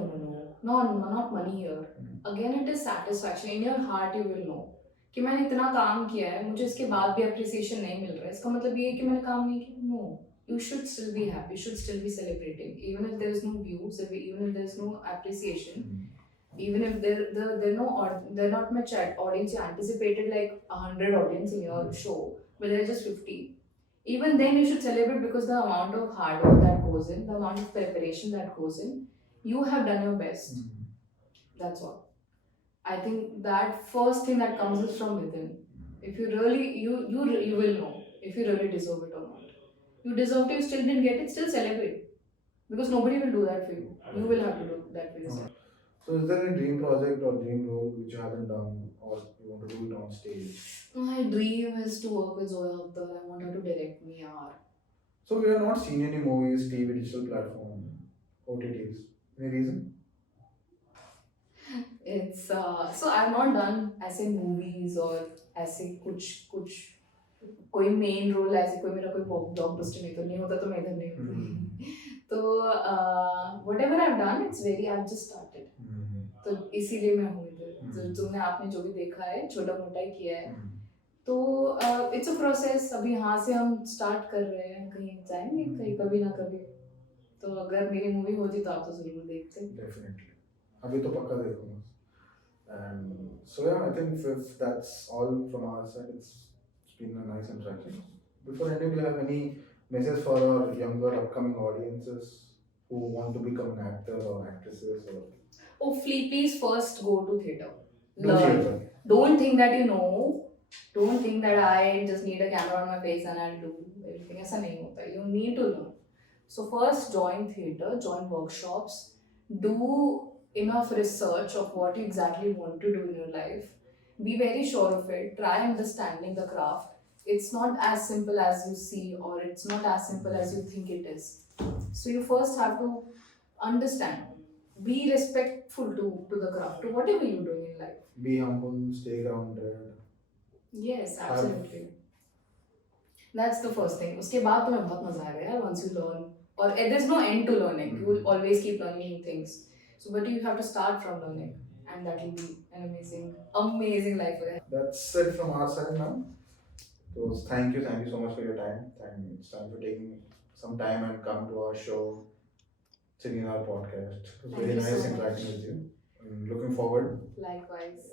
not money here. Again, it is satisfaction. In your heart, you will know कि मैंने इतना काम किया है, मुझे इसके बाद भी appreciation नहीं मिल रहा है. इसका मतलब ये है कि मैंने काम नहीं किया. No, you should still be happy. You should still be celebrating, even if there is no views, even if there is no appreciation, even if they're not much audience. You anticipated like 100 audience in your show, but there are just 50. Even then, you should celebrate because the amount of hard work that goes in, the amount of preparation that goes in, you have done your best. That's all. I think that first thing that comes is from within. If you really, you will know if you really deserve it or not. You deserve it, you still didn't get it, still celebrate. Because nobody will do that for you. You will have to do that for yourself. So is there any dream project or dream role which you haven't done or you want to do it on stage? My dream is to work with Zoya Akhtar. I want her to direct me, yaar. So we have not seen any movies, TV, digital platform, OTTs. Any reason? It's so I've not done ऐसे movies और ऐसे कुछ कोई main role ऐसे कोई मेरा कोई blockbuster नहीं होता तो मैं इधर नहीं होती. तो whatever I've done, it's very, I've just started. तो इसीलिए मैं हूँ इधर. तो तुमने आपने जो भी देखा है छोटा मोटा ही किया है. तो it's a process. अभी यहाँ से हम start कर रहे हैं, कहीं जाएंगे कहीं कभी ना कभी. तो अगर मेरी मूवी होती तो आप तो जरूर देखते. Definitely. अभी तो पक्का देखूंगा. And so yeah, I think if that's all from our side, it's been a nice interaction. Before ending, do you have any message for our younger upcoming audiences who want to become an actor or actresses or? Hopefully, please first go to theatre. Do theatre. Don't think that you know. Don't think that I just need a camera on my face and I'll do everything. ऐसा नहीं होता. You need to learn. So first join theatre, join workshops, do enough research of what you exactly want to do in your life. Be very sure of it. Try understanding the craft. It's not as simple as you see, or it's not as simple as you think it is. So you first have to understand. Be respectful to the craft, to whatever you're doing in life. Be humble, stay grounded. Yes, absolutely. That's the first thing. उसके बाद तुम्हें बहुत मजा आएगा यार once you learn. Or there's no end to learning. You will always keep learning new things. So, but you have to start from learning, and that will be an amazing life ahead. That's it from our side now. So thank you so much for your time. Thanks for taking some time and come to our show, sitting in our podcast. It was Thank very you nice so interacting much. with you. I'm looking forward. Likewise.